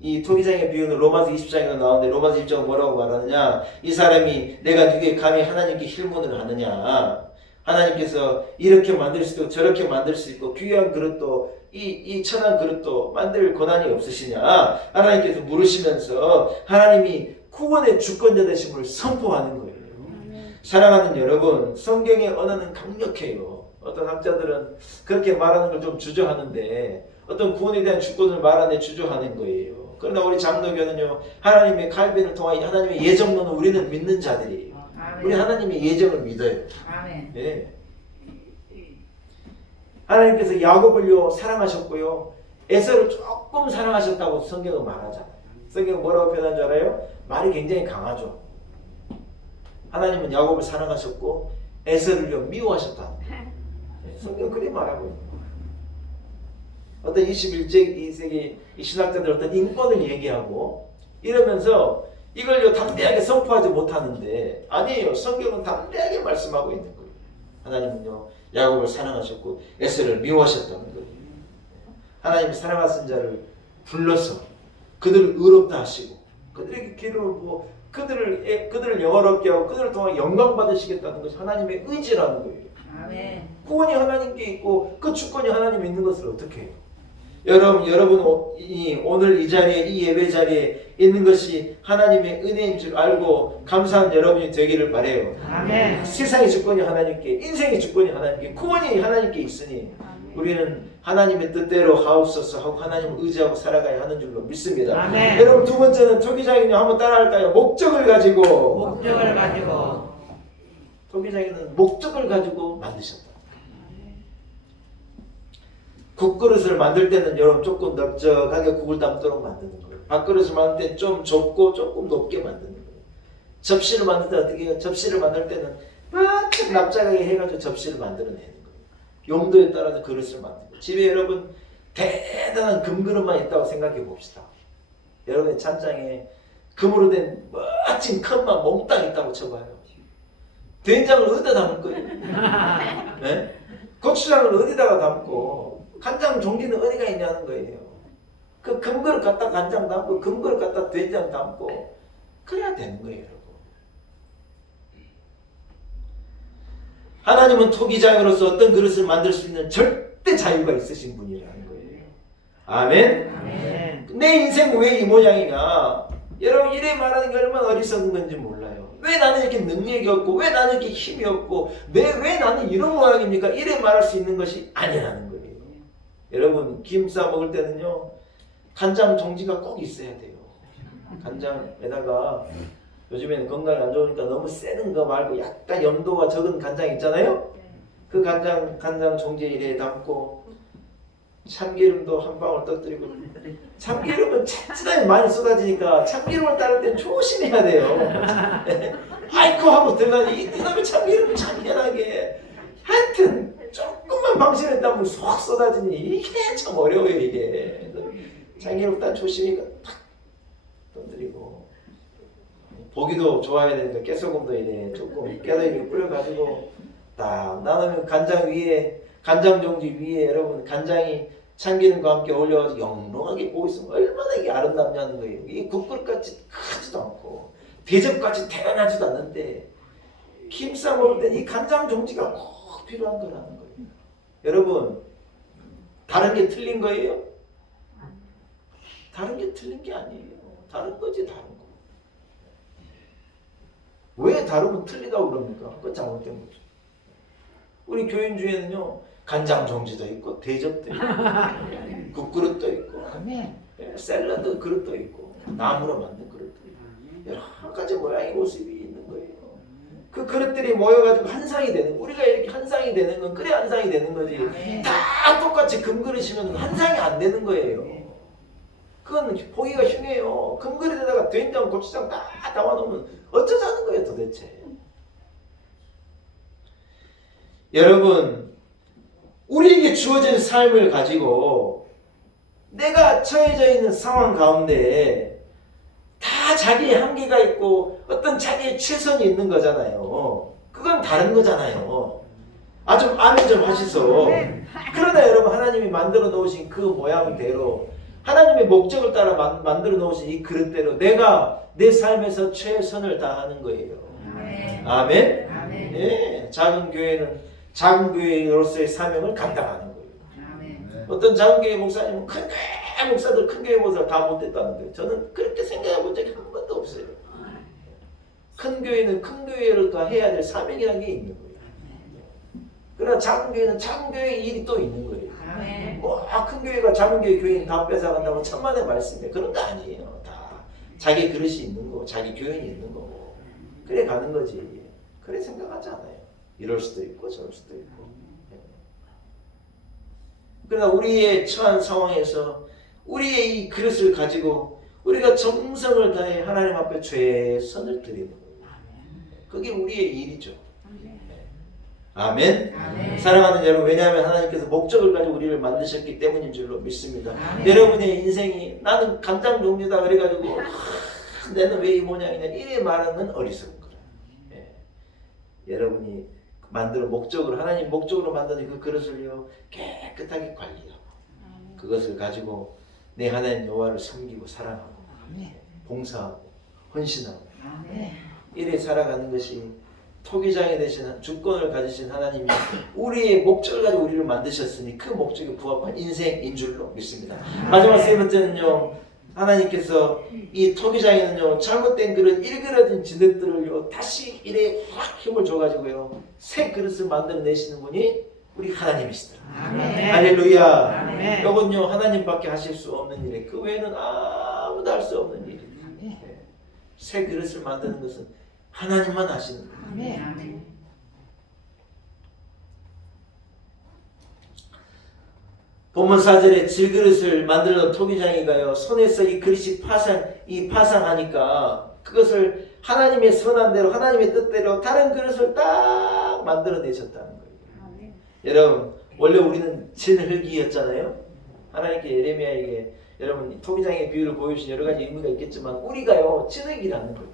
이 토기장의 비유는 로마서 20장에 나오는데 로마서 20장은 뭐라고 말하느냐 이 사람이 내가 누구에 감히 하나님께 힐문을 하느냐 하나님께서 이렇게 만들 수도 있고 저렇게 만들 수 있고 귀한 그릇도 이 천한 그릇도 만들 권한이 없으시냐 하나님께서 물으시면서 하나님이 구원의 주권자 되심을 선포하는 거예요. 사랑하는 여러분 성경의 언어는 강력해요. 어떤 학자들은 그렇게 말하는 걸 좀 주저하는데 어떤 구원에 대한 주권을 말하는데 주저하는 거예요. 그러나 우리 장로교는요 하나님의 칼빈을 통한 하나님의 예정론을 우리는 믿는 자들이에요. 우리 하나님의 예정을 믿어요. 네. 하나님께서 야곱을요 사랑하셨고요 에서를 조금 사랑하셨다고 성경은 말하잖아요. 성경은 뭐라고 표현한 줄 알아요? 말이 굉장히 강하죠. 하나님은 야곱을 사랑하셨고 에서를요 미워하셨다. 성경은 그렇게 말하고 있는 거예요. 어떤 21세기 신학자들 어떤 인권을 얘기하고 이러면서 이걸요 담대하게 선포하지 못하는데 아니에요. 성경은 담대하게 말씀하고 있는 거예요. 하나님은요 야곱을 사랑하셨고 에서를 미워하셨다는 거예요. 하나님이 사랑하신 자를 불러서 그들을 의롭다 하시고 그들에게 기름을 부어 그들을 영화롭게 하고 그들을 통해 영광 받으시겠다는 것이 하나님의 의지라는 거예요. 구원이 하나님께 있고 그 주권이 하나님에 있는 것을 어떻게 해요? 여러분이 오늘 이 자리에 이 예배 자리에 있는 것이 하나님의 은혜인 줄 알고 감사한 여러분이 되기를 바라요. 아멘. 세상의 주권이 하나님께, 인생의 주권이 하나님께, 구원이 하나님께 있으니 우리는 하나님의 뜻대로 하옵소서 하고 하나님을 의지하고 살아가야 하는 줄로 믿습니다. 아멘. 여러분 두 번째는 토기장인님 한번 따라할까요? 목적을 가지고 토기장인은 목적을 가지고 만드셨다. 국그릇을 만들 때는 여러분 조금 넓적하게 국을 담도록 만드는 거예요. 밥그릇을 만들 때는 좀 좁고 조금 높게 만드는 거예요. 접시를 만들 때 어떻게 해요? 접시를 만들 때는 바짝 납작하게 해가지고 접시를 만들어내는 거예요. 용도에 따라서 그릇을 만드는 거예요. 집에 여러분 대단한 금그릇만 있다고 생각해 봅시다. 여러분의 찬장에 금으로 된 멋진 컵만 몽땅 있다고 쳐봐요. 된장을 어디다 담을 거예요? 네? 고추장을 어디다가 담고 간장 종지는 어디가 있냐는 거예요. 그 금그릇 갖다 간장 담고 금그릇 갖다 된장 담고 그래야 되는 거예요, 여러분. 하나님은 토기장으로서 어떤 그릇을 만들 수 있는 절대 자유가 있으신 분이라는 거예요. 아멘? 아멘. 내 인생 왜 이 모양이냐? 여러분 이래 말하는 게 얼마나 어리석은 건지 몰라요. 왜 나는 이렇게 능력이 없고 왜 나는 이렇게 힘이 없고 왜 나는 이런 모양입니까? 이래 말할 수 있는 것이 아니라는 거예요. 여러분 김 싸 먹을 때는요 간장 종지가 꼭 있어야 돼요. 간장에다가 요즘에는 건강이 안 좋으니까 너무 세는 거 말고 약간 염도가 적은 간장 있잖아요. 그 간장 종지에 이래 담고 참기름도 한 방울 떠뜨리고 참기름은 찰진하게 많이 쏟아지니까 참기름을 따를 땐 조심해야 돼요. 아이고 하고 들라니 이놈의 참기름 참 희한하게 하여튼 조금만 방심했다면 쏙 쏟아지니 이게 참 어려워요 이게. 참기름 딱 조심히 탁 떠뜨리고 보기도 좋아야 되니까 깨소금도 이래 조금 깨소금 뿌려가지고 딱 나누면 간장 위에 간장 종지 위에 여러분 간장이 참기름과 함께 어울려가지고 영롱하게 보고 있으면 얼마나 이게 아름답냐는 거예요. 이 국그릇같이 크지도 않고 대접같이 대단하지도 않는데 김 싸 먹을 때 이 간장 종지가 꼭 필요한 거라는 거예요. 여러분 다른 게 틀린 거예요? 다른 게 틀린 게 아니에요. 다른 거지 다른 거. 왜 다르고 틀리다고 그럽니까? 그건 잘못된 거죠. 우리 교인 중에는요 간장 종지도 있고 대접도 있고 국그릇도 있고 샐러드 그릇도 있고 나무로 만든 그릇도 있고 여러 가지 모양의 모습이 있는 거예요. 그 그릇들이 모여가지고 한 상이 되는 우리가 이렇게 한 상이 되는 건 그래 한 상이 되는 거지 다 똑같이 금그릇이면 한 상이 안 되는 거예요. 그건 보기가 흉해요. 금그릇에다가 된장 고추장 다 담아놓으면 어쩌자는 거예요 도대체. 여러분 우리에게 주어진 삶을 가지고 내가 처해져 있는 상황 가운데 다 자기의 한계가 있고 어떤 자기의 최선이 있는 거잖아요. 그건 다른 거잖아요. 아주 아멘 좀 하시소. 그러나 여러분 하나님이 만들어 놓으신 그 모양대로 하나님의 목적을 따라 만들어 놓으신 이 그릇대로 내가 내 삶에서 최선을 다하는 거예요. 아멘? 아멘. 예, 작은 교회는 작은 교회로서의 사명을 감당하는 거예요. 어떤 작은 교회 목사님은 큰 교회 목사들 큰 교회 목사들 다 못됐다는 거예요. 저는 그렇게 생각해 본 적이 한 번도 없어요. 큰 교회는 큰 교회를 다 해야 될 사명이라는 게 있는 거예요. 그러나 작은 교회는 작은 교회의 일이 또 있는 거예요. 큰 교회가 작은 교회 교인 다 뺏어간다고 천만의 말씀이에요. 그런 거 아니에요. 다 자기 그릇이 있는 거고 자기 교인이 있는 거고 그래 가는 거지. 그래 생각하지 않아요. 이럴 수도 있고 저럴 수도 있고. 그러나 우리의 처한 상황에서 우리의 이 그릇을 가지고 우리가 정성을 다해 하나님 앞에 최선을 드리는 거예요. 그게 우리의 일이죠. 아멘. 아멘. 사랑하는 여러분, 왜냐하면 하나님께서 목적을 가지고 우리를 만드셨기 때문인 줄로 믿습니다. 아멘. 여러분의 인생이 나는 간장 종류다 그래가지고 내는 왜 이 모양이냐 이래 말하는 어리석은 거라. 여러분이 만드는 목적으로 하나님 목적으로 만드는 그 그릇을요 깨끗하게 관리하고 그것을 가지고 내 하나님 여호와를 섬기고 사랑하고 봉사하고 헌신하고 이래 살아가는 것이 토기장이 되신 주권을 가지신 하나님이 우리의 목적을 가지고 우리를 만드셨으니 그 목적에 부합한 인생인 줄로 믿습니다. 마지막 세 번째는요, 하나님께서 이 토기장에는요 잘못된 그런 일그러진 진흙들을요 다시 이래 확 힘을 줘가지고요 새 그릇을 만들어내시는 분이 우리 하나님이시더라. 아멘. 할렐루야. 아멘. 이건요 하나님밖에 하실 수 없는 일이에요. 그 외에는 아무도 할 수 없는 일이에요. 새 그릇을 만드는 것은 하나님만 하시는 거예요. 본문 4절에 질그릇을 만들던 토기장이가요 손에서 이 그릇이 파상하니까 그것을 하나님의 선한 대로 하나님의 뜻대로 다른 그릇을 딱 만들어내셨다는 거예요. 여러분 원래 우리는 진흙이었잖아요. 하나님께 예레미야에게 여러분 토기장의 비유를 보여주신 여러 가지 의미가 있겠지만 우리가요 진흙이라는 거예요.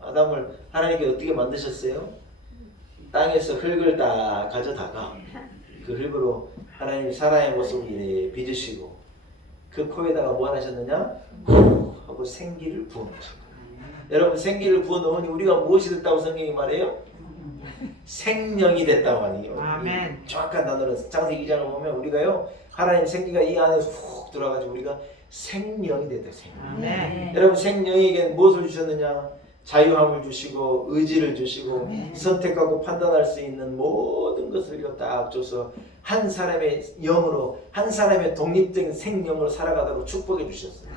아담을 하나님께 어떻게 만드셨어요? 땅에서 흙을 딱 가져다가 그 흙으로 하나님이 사람의 모습을 이래 빚으시고 그 코에다가 뭐 하셨느냐? 하고 생기를 부어놓으셨어요. 여러분 생기를 부어놓으니 우리가 무엇이 됐다고 성경이 말해요? 생명이 됐다고 하니요. 아멘. 정확한 단어로 창세기 2장을 보면 우리가요 하나님 생기가 이 안에 훅 들어가지고 우리가 생명이 됐다. 생명. 아멘. 여러분 생명에게 무엇을 주셨느냐? 자유함을 주시고 의지를 주시고 선택하고 판단할 수 있는 모든 것을 딱 줘서 한 사람의 영으로 한 사람의 독립적인 생명으로 살아가도록 축복해 주셨어요.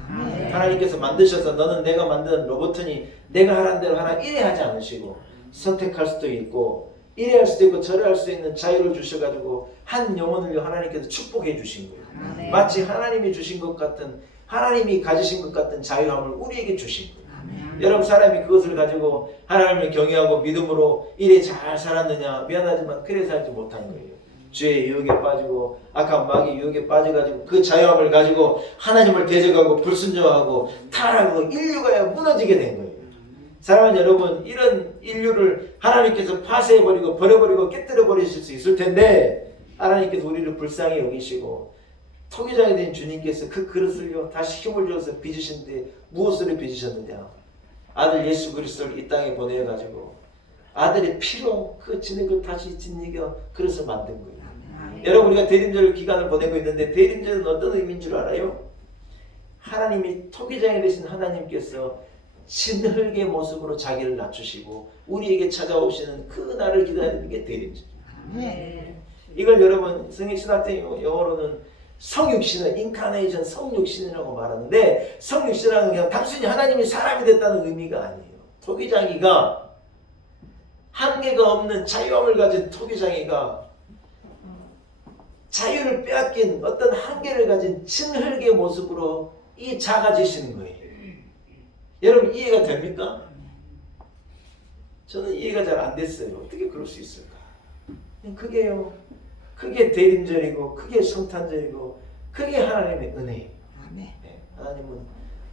하나님께서 만드셔서 너는 내가 만든 로봇이니 내가 하라는 대로 하라 이래 하지 않으시고 선택할 수도 있고 이래 할 수도 있고 저래 할 수도 있는 자유를 주셔가지고 한 영혼을 하나님께서 축복해 주신 거예요. 마치 하나님이 주신 것 같은 하나님이 가지신 것 같은 자유함을 우리에게 주신 거예요. 여러분 사람이 그것을 가지고 하나님을 경외하고 믿음으로 이래 잘 살았느냐? 미안하지만 그래 살지 못한 거예요. 죄의 유혹에 빠지고 악한 마귀의 유혹에 빠져가지고 그 자유함을 가지고 하나님을 대적하고 불순종하고 타락하고 인류가 무너지게 된 거예요. 사랑하는 여러분 이런 인류를 하나님께서 파쇄해버리고 버려버리고 깨뜨려버리실 수 있을 텐데 하나님께서 우리를 불쌍히 여기시고 토기장이 된 주님께서 그 그릇을요 다시 힘을 줘서 빚으신데 무엇으로 빚으셨느냐? 아들 예수 그리스도를 이 땅에 보내가지고 아들의 피로 그 진흙을 다시 짓이겨 그릇을 만든 거예요. 여러분 우리가 대림절 기간을 보내고 있는데 대림절은 어떤 의미인 줄 알아요? 하나님이 토기장이 되신 하나님께서 진흙의 모습으로 자기를 낮추시고 우리에게 찾아오시는 그 날을 기다리는 게 대림절이에요. 이걸 여러분 성경신학적 영어로는 성육신은 인카네이션 성육신이라고 말하는데 성육신이라는 게 단순히 하나님이 사람이 됐다는 의미가 아니에요. 토기장이가 한계가 없는 자유함을 가진 토기장이가 자유를 빼앗긴 어떤 한계를 가진 진흙의 모습으로 이 작아지시는 거예요. 여러분 이해가 됩니까? 저는 이해가 잘 안 됐어요. 어떻게 그럴 수 있을까? 그게요. 그게 대림절이고 그게 성탄절이고 그게 하나님의 은혜예요. 네, 하나님은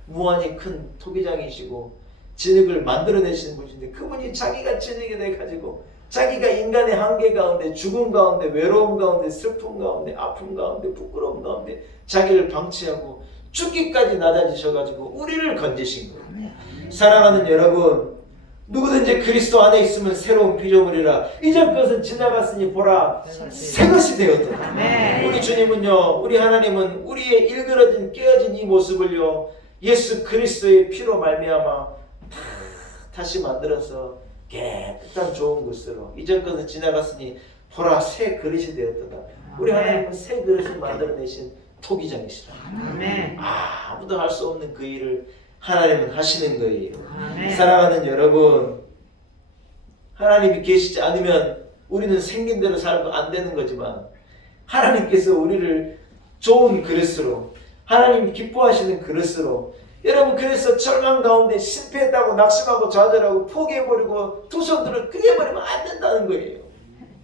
무한히 큰 토기장이시고 진흙을 만들어내시는 분인데 그분이 자기가 진흙이 돼가지고 자기가 인간의 한계 가운데 죽음 가운데 외로움 가운데 슬픔 가운데 아픔 가운데 부끄러움 가운데 자기를 방치하고 죽기까지 낮아지셔가지고 우리를 건지신 거예요. 사랑하는 여러분 누구든지 그리스도 안에 있으면 새로운 피조물이라 이전 것은 지나갔으니 보라 새 것이 되었다. 우리 주님은요 우리 하나님은 우리의 일그러진 깨어진 이 모습을요 예수 그리스도의 피로 말미암아 다시 만들어서 깨끗한 좋은 것으로 이전 것은 지나갔으니 보라 새 그릇이 되었다. 우리 하나님은 새 그릇을 만들어내신 토기장이시라. 아무도 할 수 없는 그 일을 하나님은 하시는 거예요. 사랑하는 여러분 하나님이 계시지 않으면 우리는 생긴 대로 살고 안 되는 거지만 하나님께서 우리를 좋은 그릇으로 하나님 기뻐하시는 그릇으로 여러분 그래서 절망 가운데 실패했다고 낙심하고 좌절하고 포기해버리고 두 손 들어 끄게버리면 안 된다는 거예요.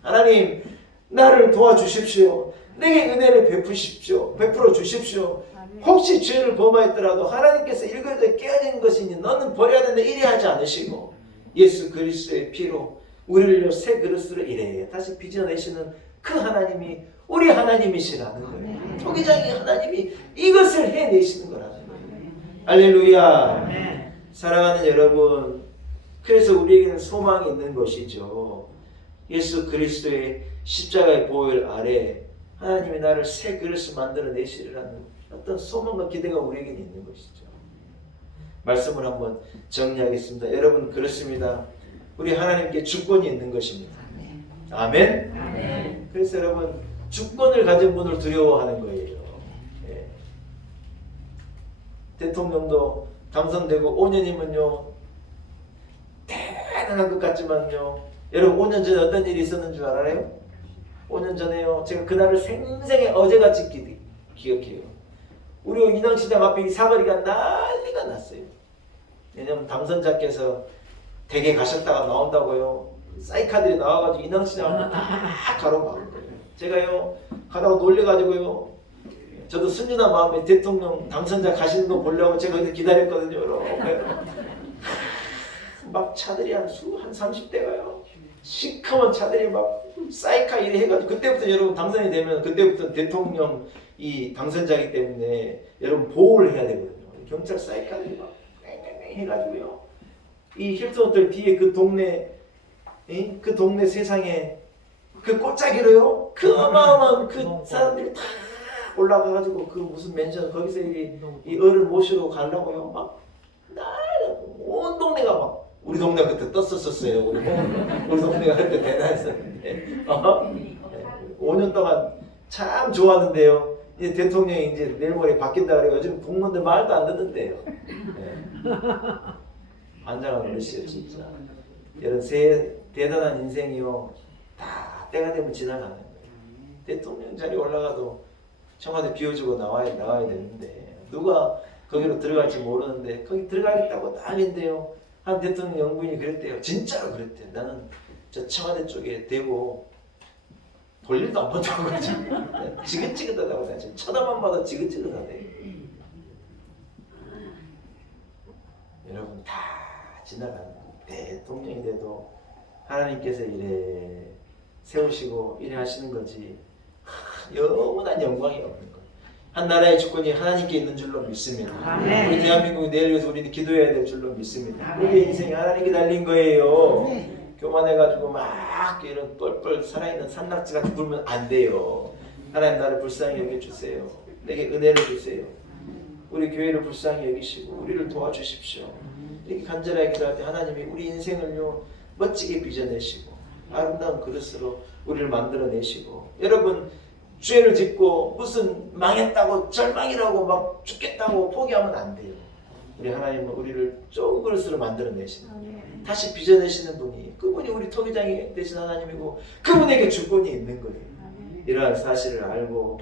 하나님 나를 도와주십시오. 내게 은혜를 베풀어 주십시오. 혹시 죄를 범하였더라도 하나님께서 일그러져 깨어진 것이니 너는 버려야 된다 이래 하지 않으시고 예수 그리스도의 피로 우리를 새 그릇으로 이래 다시 빚어내시는 그 하나님이 우리 하나님이시라는 거예요. 토기장이 하나님이 이것을 해내시는 거라는 거예요. 할렐루야. 사랑하는 여러분 그래서 우리에게는 소망이 있는 것이죠. 예수 그리스도의 십자가의 보혈 아래 하나님이 나를 새 그릇을 만들어 내시리라는 어떤 소망과 기대가 우리에게는 있는 것이죠. 말씀을 한번 정리하겠습니다. 여러분 그렇습니다. 우리 하나님께 주권이 있는 것입니다. 아멘. 아멘. 그래서 여러분 주권을 가진 분을 두려워하는 거예요. 예. 대통령도 당선되고 5년이면요 대단한 것 같지만요 여러분 5년 전에 어떤 일이 있었는 줄 알아요? 5년 전에요. 제가 그날을 생생히 어제같이 기억해요. 우리 인왕시장 앞에 이 사거리가 난리가 났어요. 왜냐면 당선자께서 댁에 가셨다가 나온다고요. 사이카들이 나와가지고 인왕시장 앞에 다 가로막은 거예요. 제가요 가다가 놀래가지고요. 저도 순진한 마음에 대통령 당선자 가시는 거 보려고 제가 그때 기다렸거든요. 이렇게. 막 차들이 한 30대가요. 시커먼 차들이 막 사이카 이래 해가지고 그때부터 여러분 당선이 되면 그때부터 대통령 이 당선자이기 때문에 여러분 보호를 해야 되거든요. 경찰 사이카들이 막 해가지고요. 이 힐튼 호텔 뒤에 그 동네 세상에 그 꽃자기로요. 그 어마어마한 그 사람들이 다 올라가가지고 그 무슨 맨션 거기서 이 어를 모시러 가려고요. 막 온 동네가 막 우리 동네가 그때 떴었어요. 우리 동네가 그때 대단했었는데 5년 동안 참 좋았는데요. 이제 대통령이 이제 내일 모레 바뀐다 그래요. 요즘 국민들 말도 안 듣는데요. 환장한 어르시요 진짜. 이런 대단한 인생이요 다 때가 되면 지나가는 거예요. 대통령 자리에 올라가도 청와대 비워주고 나와야 되는데 누가 거기로 들어갈지 모르는데 거기 들어가겠다고 난리인데요. 한 대통령 영부인이 그랬대요. 진짜로 그랬대요. 나는 저 청와대 쪽에 대고 볼 일도 안 본다고 그러지. 지긋지긋하다고 내가 지금 쳐다만 봐도 지긋지긋하대. 여러분 다 지나가는 대통령이 돼도 하나님께서 이래 세우시고 이래 하시는 거지 영원한 영광이 없는 거예요. 한 나라의 주권이 하나님께 있는 줄로 믿습니다. 아멘. 우리 대한민국이 내일 위해서 우리는 기도해야 될 줄로 믿습니다. 우리의 인생이 하나님께 달린 거예요. 교만해가지고 막 이런 뻘뻘 살아있는 산낙지 같은 굴면 안 돼요. 하나님 나를 불쌍히 여겨주세요. 내게 은혜를 주세요. 우리 교회를 불쌍히 여기시고 우리를 도와주십시오. 이렇게 간절하게 기도할 때 하나님이 우리 인생을요 멋지게 빚어내시고 아름다운 그릇으로 우리를 만들어내시고 여러분 죄를 짓고 무슨 망했다고 절망이라고 막 죽겠다고 포기하면 안 돼요. 우리 하나님은 우리를 좋은 그릇으로 만들어내시는 다시 빚어내시는 분이 그분이 우리 토기장이 되신 하나님이고 그분에게 주권이 있는 거예요. 이러한 사실을 알고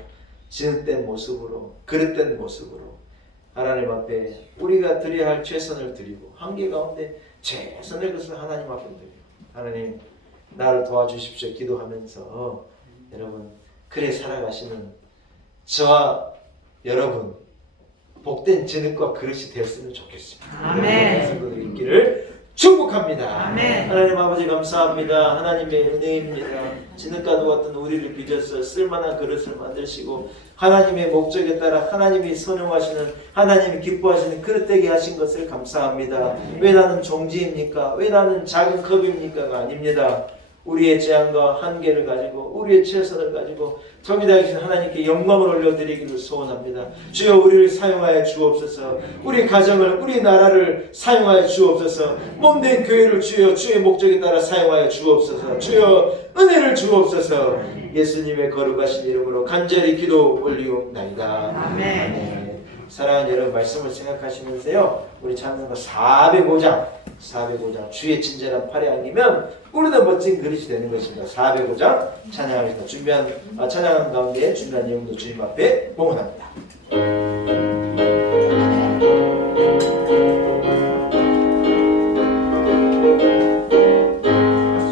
진흙된 모습으로 그릇된 모습으로 하나님 앞에 우리가 드려야 할 최선을 드리고 한계 가운데 최선의 것을 하나님 앞에 드리고 하나님 나를 도와주십시오 기도하면서 여러분 그래 살아가시는 저와 여러분 복된 진흙과 그릇이 되었으면 좋겠습니다. 아멘. 성도들 있기를 축복합니다. 아멘. 하나님 아버지 감사합니다. 하나님의 은혜입니다. 진흙과도 같은 우리를 빚어서 쓸만한 그릇을 만드시고 하나님의 목적에 따라 하나님이 선용하시는 하나님이 기뻐하시는 그릇 되게 하신 것을 감사합니다. 왜 나는 종지입니까? 왜 나는 작은 컵입니까가 아닙니다. 우리의 재앙과 한계를 가지고 우리의 최선을 가지고 통일하신 하나님께 영광을 올려드리기를 소원합니다. 주여 우리를 사용하여 주옵소서. 우리 가정을 우리 나라를 사용하여 주옵소서. 몸된 교회를 주여 주의 목적에 따라 사용하여 주옵소서. 주여 은혜를 주옵소서. 예수님의 거룩하신 이름으로 간절히 기도 올리옵나이다. 아멘. 사랑하는 여러분 말씀을 생각하시면서요 우리 찬송가 405장 주의 친절한 팔에 안기면 우리도 멋진 그릇이 되는 것입니다. 405장 찬양하겠습니다. 찬양하는 가운데 준비한 내용도 주님 앞에 봉헌합니다.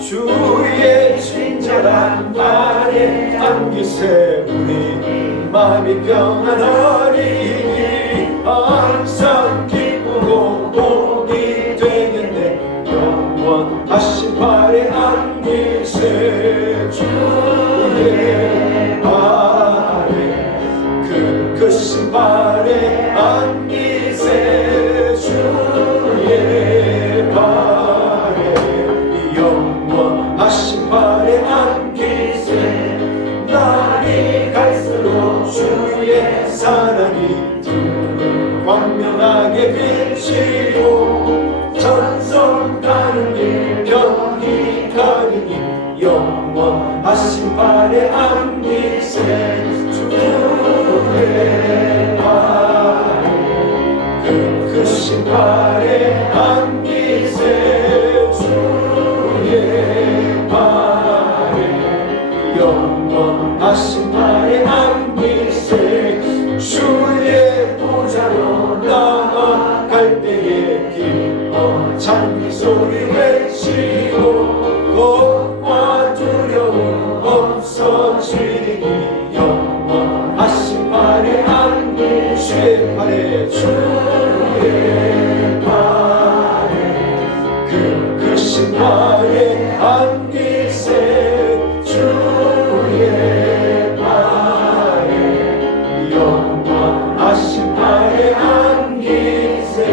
주의 친절한 팔에 안기세 우리 마음이 평안하리니 항상 기쁘고 복이 되겠네 영원하신 팔에 안기세 주의 팔에 그 크신 팔에 안기세 주의 팔에 영원하신 팔에 안기세 날이 갈수록 주의 사랑이 광명하게 비치고 전선 가는 길 병이 가는 길 영원하신 팔에 안기세 주의 팔에 그 크신 팔에 안기세 주의 팔에 영원 찬미 소리 외치고 겁과 두려움 없어지니 영원하신 발에 안기 주의 발에 주의 발에 그 크신 발에 안기세 주의 발에 영원하신 발에 안기세.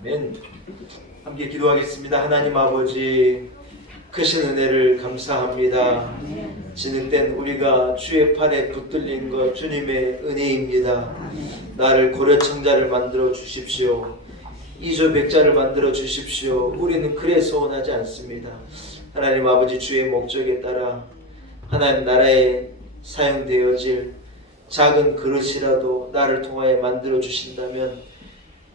아멘. 함께 기도하겠습니다. 하나님 아버지, 크신 은혜를 감사합니다. 진흙된 우리가 주의 팔에 붙들린 것 주님의 은혜입니다. 나를 고려청자를 만들어 주십시오. 이조백자를 만들어 주십시오. 우리는 그래 소원하지 않습니다. 하나님 아버지, 주의 목적에 따라 하나님 나라에 사용되어질 작은 그릇이라도 나를 통하여 만들어 주신다면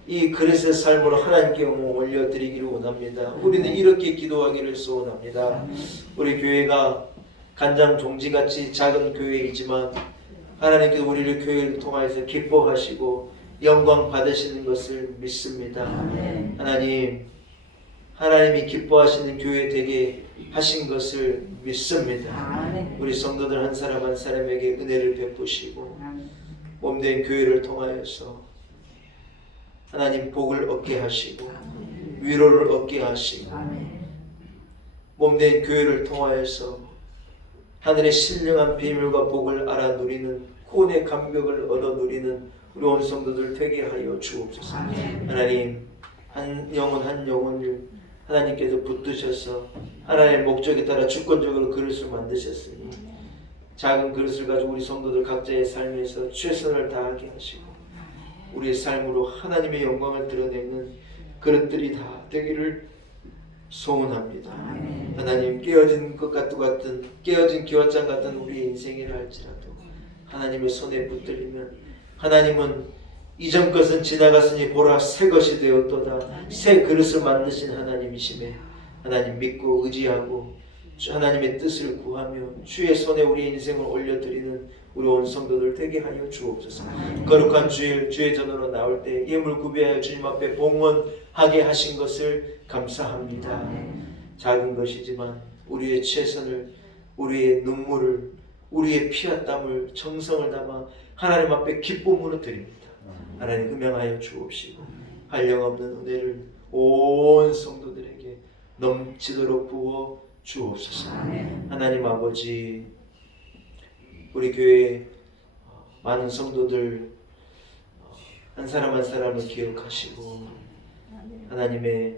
이 그릇의 삶으로 하나님께 영광 올려드리기를 원합니다. 우리는 이렇게 기도하기를 소원합니다. 우리 교회가 간장 종지같이 작은 교회이지만 하나님께서 우리를 교회를 통하여서 기뻐하시고 영광 받으시는 것을 믿습니다. 하나님이 기뻐하시는 교회 되게 하신 것을 믿습니다. 우리 성도들 한 사람 한 사람에게 은혜를 베푸시고 몸된 교회를 통하여서 하나님 복을 얻게 하시고 위로를 얻게 하시고 몸된 교회를 통하여서 하늘의 신령한 비밀과 복을 알아 누리는 구원의 감격을 얻어 누리는 우리 온 성도들 되게 하여 주옵소서. 하나님, 한 영혼 한 영혼을 하나님께서 붙드셔서 하나님의 목적에 따라 주권적으로 그릇을 만드셨으니 작은 그릇을 가지고 우리 성도들 각자의 삶에서 최선을 다하게 하시고 우리의 삶으로 하나님의 영광을 드러내는 그릇들이 다 되기를 소원합니다. 하나님, 깨어진 것 같은 깨어진 기와장 같은 우리의 인생이라 할지라도 하나님의 손에 붙들리면 하나님은 이전 것은 지나갔으니 보라 새 것이 되었도다. 새 그릇을 만드신 하나님이시매 하나님 믿고 의지하고 하나님의 뜻을 구하며 주의 손에 우리의 인생을 올려드리는 우리 온 성도들 되게 하여 주옵소서. 거룩한 주일 주의 전으로 나올 때 예물 구비하여 주님 앞에 봉헌하게 하신 것을 감사합니다. 작은 것이지만 우리의 최선을, 우리의 눈물을, 우리의 피와 땀을, 정성을 담아 하나님 앞에 기쁨으로 드립니다. 하나님 음양하여 주옵시고 한량없는 은혜를 온 성도들에게 넘치도록 부어 주옵소서. 하나님 아버지, 우리 교회 많은 성도들 한 사람 한 사람을 기억하시고 하나님의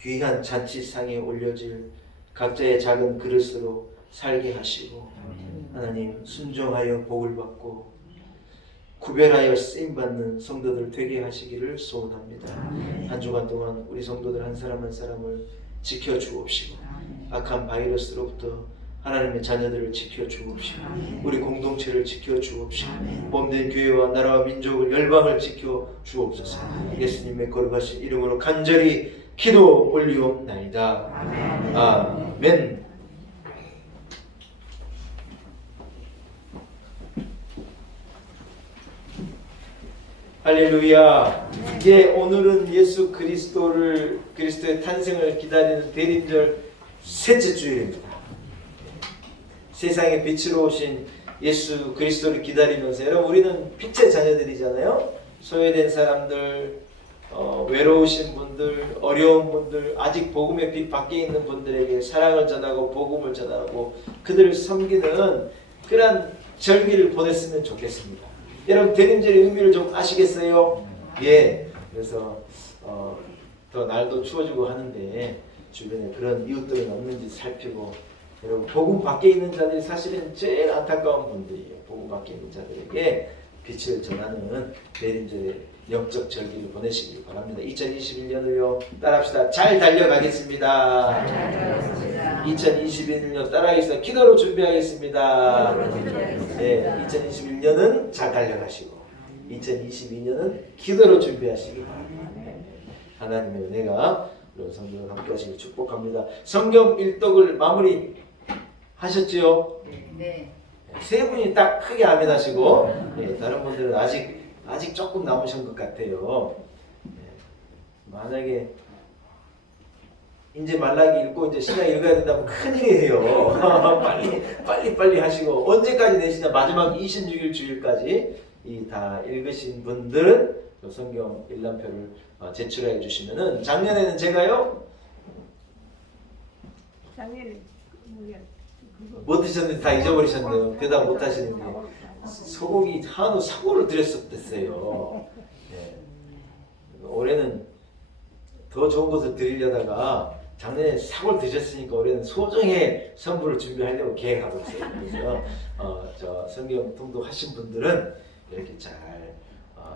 귀한 잔치상에 올려질 각자의 작은 그릇으로 살게 하시고 하나님 순종하여 복을 받고 구별하여 쓰임받는 성도들 되게 하시기를 소원합니다. 한 주간 동안 우리 성도들 한 사람 한 사람을 지켜주옵시고 악한 바이러스로부터 하나님의 자녀들을 지켜주옵시고 우리 공동체를 지켜주옵시고 몸된 교회와 나라와 민족을 열방을 지켜주옵소서. 예수님의 거룩하신 이름으로 간절히 기도 올리옵나이다. 아멘. 할렐루야. 이제 오늘은 예수 그리스도의 탄생을 기다리는 대림절 셋째 주일입니다. 세상에 빛으로 오신 예수 그리스도를 기다리면서 여러분, 우리는 빛의 자녀들이잖아요. 소외된 사람들, 외로우신 분들, 어려운 분들, 아직 복음의 빛 밖에 있는 분들에게 사랑을 전하고 복음을 전하고 그들을 섬기는 그런 절기를 보냈으면 좋겠습니다. 여러분, 대림절의 의미를 좀 아시겠어요? 예. 그래서 더 날도 추워지고 하는데 주변에 그런 이웃들은 없는지 살피고, 여러분, 복음 밖에 있는 자들이 사실은 제일 안타까운 분들이에요. 복음 밖에 있는 자들에게 빛을 전하는 대림절의 영적 절기를 보내시길 바랍니다. 2021년을요 따라합시다. 잘 달려가겠습니다. 2021년 따라하겠습니다. 기도로 준비하겠습니다. 네, 2021년은 잘 달려가시고 2022년은 기도로 준비하시기 바랍니다. 하나님의 은혜가 우리 성도들 함께 하시길 축복합니다. 성경 일독을 마무리 하셨지요? 네. 세 분이 딱 크게 아멘 하시고, 네, 다른 분들은 아직 아직 조금 남으신 것 같아요. 만약에 이제 말라기 읽고 이제 신약 읽어야 된다면 큰일이에요. 빨리 하시고 언제까지 내시냐? 마지막 26일 주일까지 이 다 읽으신 분들은 성경 일람표를 제출해 주시면은 작년에는 제가요 뭐 드셨는지 다 잊어버리셨네요. 대답 못 하시는데 소고기 한우 사고를 드렸었댔어요. 올해는 더 좋은 것을 드리려다가 작년에 사고를 드셨으니까 올해는 소정의 선물을 준비하려고 계획하고 있어요. 그래서 저 성경 통독하신 분들은 이렇게 잘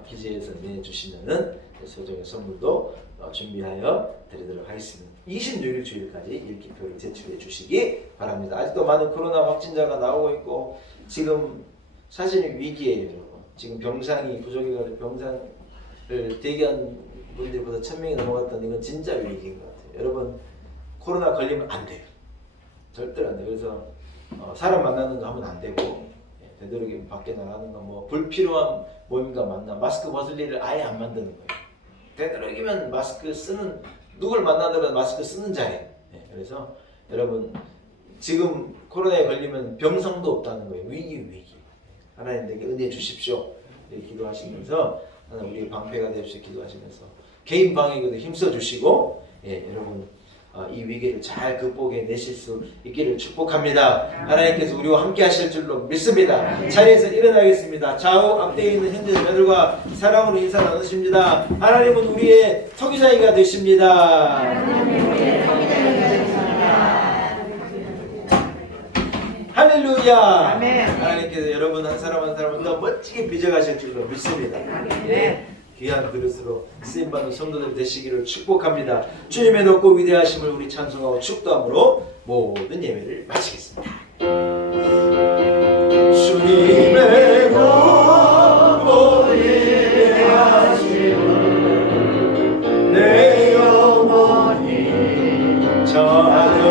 기재해서 내주시면은 소정의 선물도 준비하여 드리도록 하겠습니다. 26일 주일까지 읽기표를 제출해 주시기 바랍니다. 아직도 많은 코로나 확진자가 나오고 있고 지금 사실 위기예요, 여러분. 지금 병상이 부족해가지고 병상을 대기한 분들보다 1000명이 넘어갔다는 이건 진짜 위기인 것 같아요. 여러분 코로나 걸리면 안 돼요. 절대로 안 돼요. 그래서 사람 만나는 거 하면 안 되고 되도록이면 밖에 나가는 거 뭐 불필요한 모임과 만나 마스크 벗을 일을 아예 안 만드는 거예요. 되도록이면 마스크 쓰는 누굴 만나더라도 마스크 쓰는 자리에. 그래서 여러분 지금 코로나에 걸리면 병상도 없다는 거예요. 위기. 하나님께 은혜 주십시오. 기도하시면서 하나 우리 방패가 되십시오. 기도하시면서 개인 방역에도 힘써 주시고 여러분 이 위기를 잘 극복해 내실 수 있기를 축복합니다. 하나님께서 우리와 함께 하실 줄로 믿습니다. 자리에서 일어나겠습니다. 좌우 앞뒤에 있는 형제자매들과 사랑으로 인사 나누십니다. 하나님은 우리의 통일자이가 되십니다. 할렐루야. 하나님께서 여러분 한 사람 한 사람을 더 멋지게 빚어가실 줄로 믿습니다. 귀한 그릇으로 쓰임받는 성도들 되시기를 축복합니다. 주님의 높고 위대하심을 우리 찬송하고 축도함으로 모든 예배를 마치겠습니다. 주님의 높고 위대하심을 내 영혼이 찬양하네.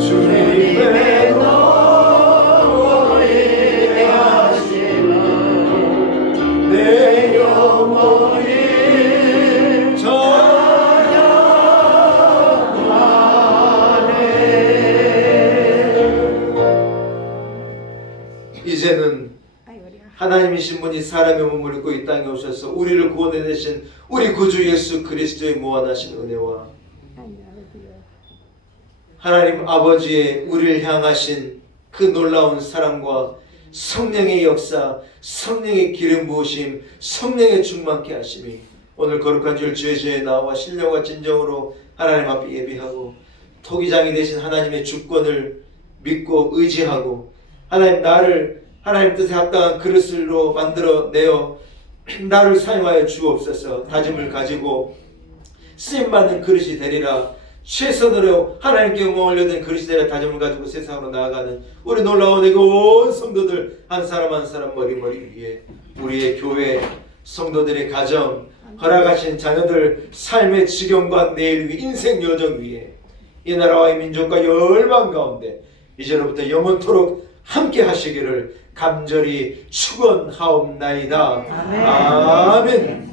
주님의 높고 위대하심을 내 영혼이 찬양하네. 이제는 하나님이신 분이 사람의 몸을 입고 이 땅에 오셔서 우리를 구원해 내신 우리 구주 예수 그리스도의 무한하신 은혜와 하나님 아버지의 우리를 향하신 그 놀라운 사랑과 성령의 역사, 성령의 기름 부으심, 성령의 충만케 하심이 오늘 거룩한 주일 주의 나와 신령과 진정으로 하나님 앞에 예비하고 토기장이 되신 하나님의 주권을 믿고 의지하고 하나님 나를 하나님 뜻에 합당한 그릇으로 만들어내어 나를 사용하여 주옵소서. 다짐을 가지고 쓰임받는 그릇이 되리라. 최선으로 하나님께 영광을 올려드린 그릇이 되리라. 다짐을 가지고 세상으로 나아가는 우리 놀라운 온 성도들 한 사람 한 사람 머리머리 위에 우리의 교회 성도들의 가정 허락하신 자녀들 삶의 지경과 내일 위 인생 여정 위에 이 나라와 이 민족과 열방 가운데 이제로부터 영원토록 함께 하시기를 간절히 축원하옵나이다. 아멘.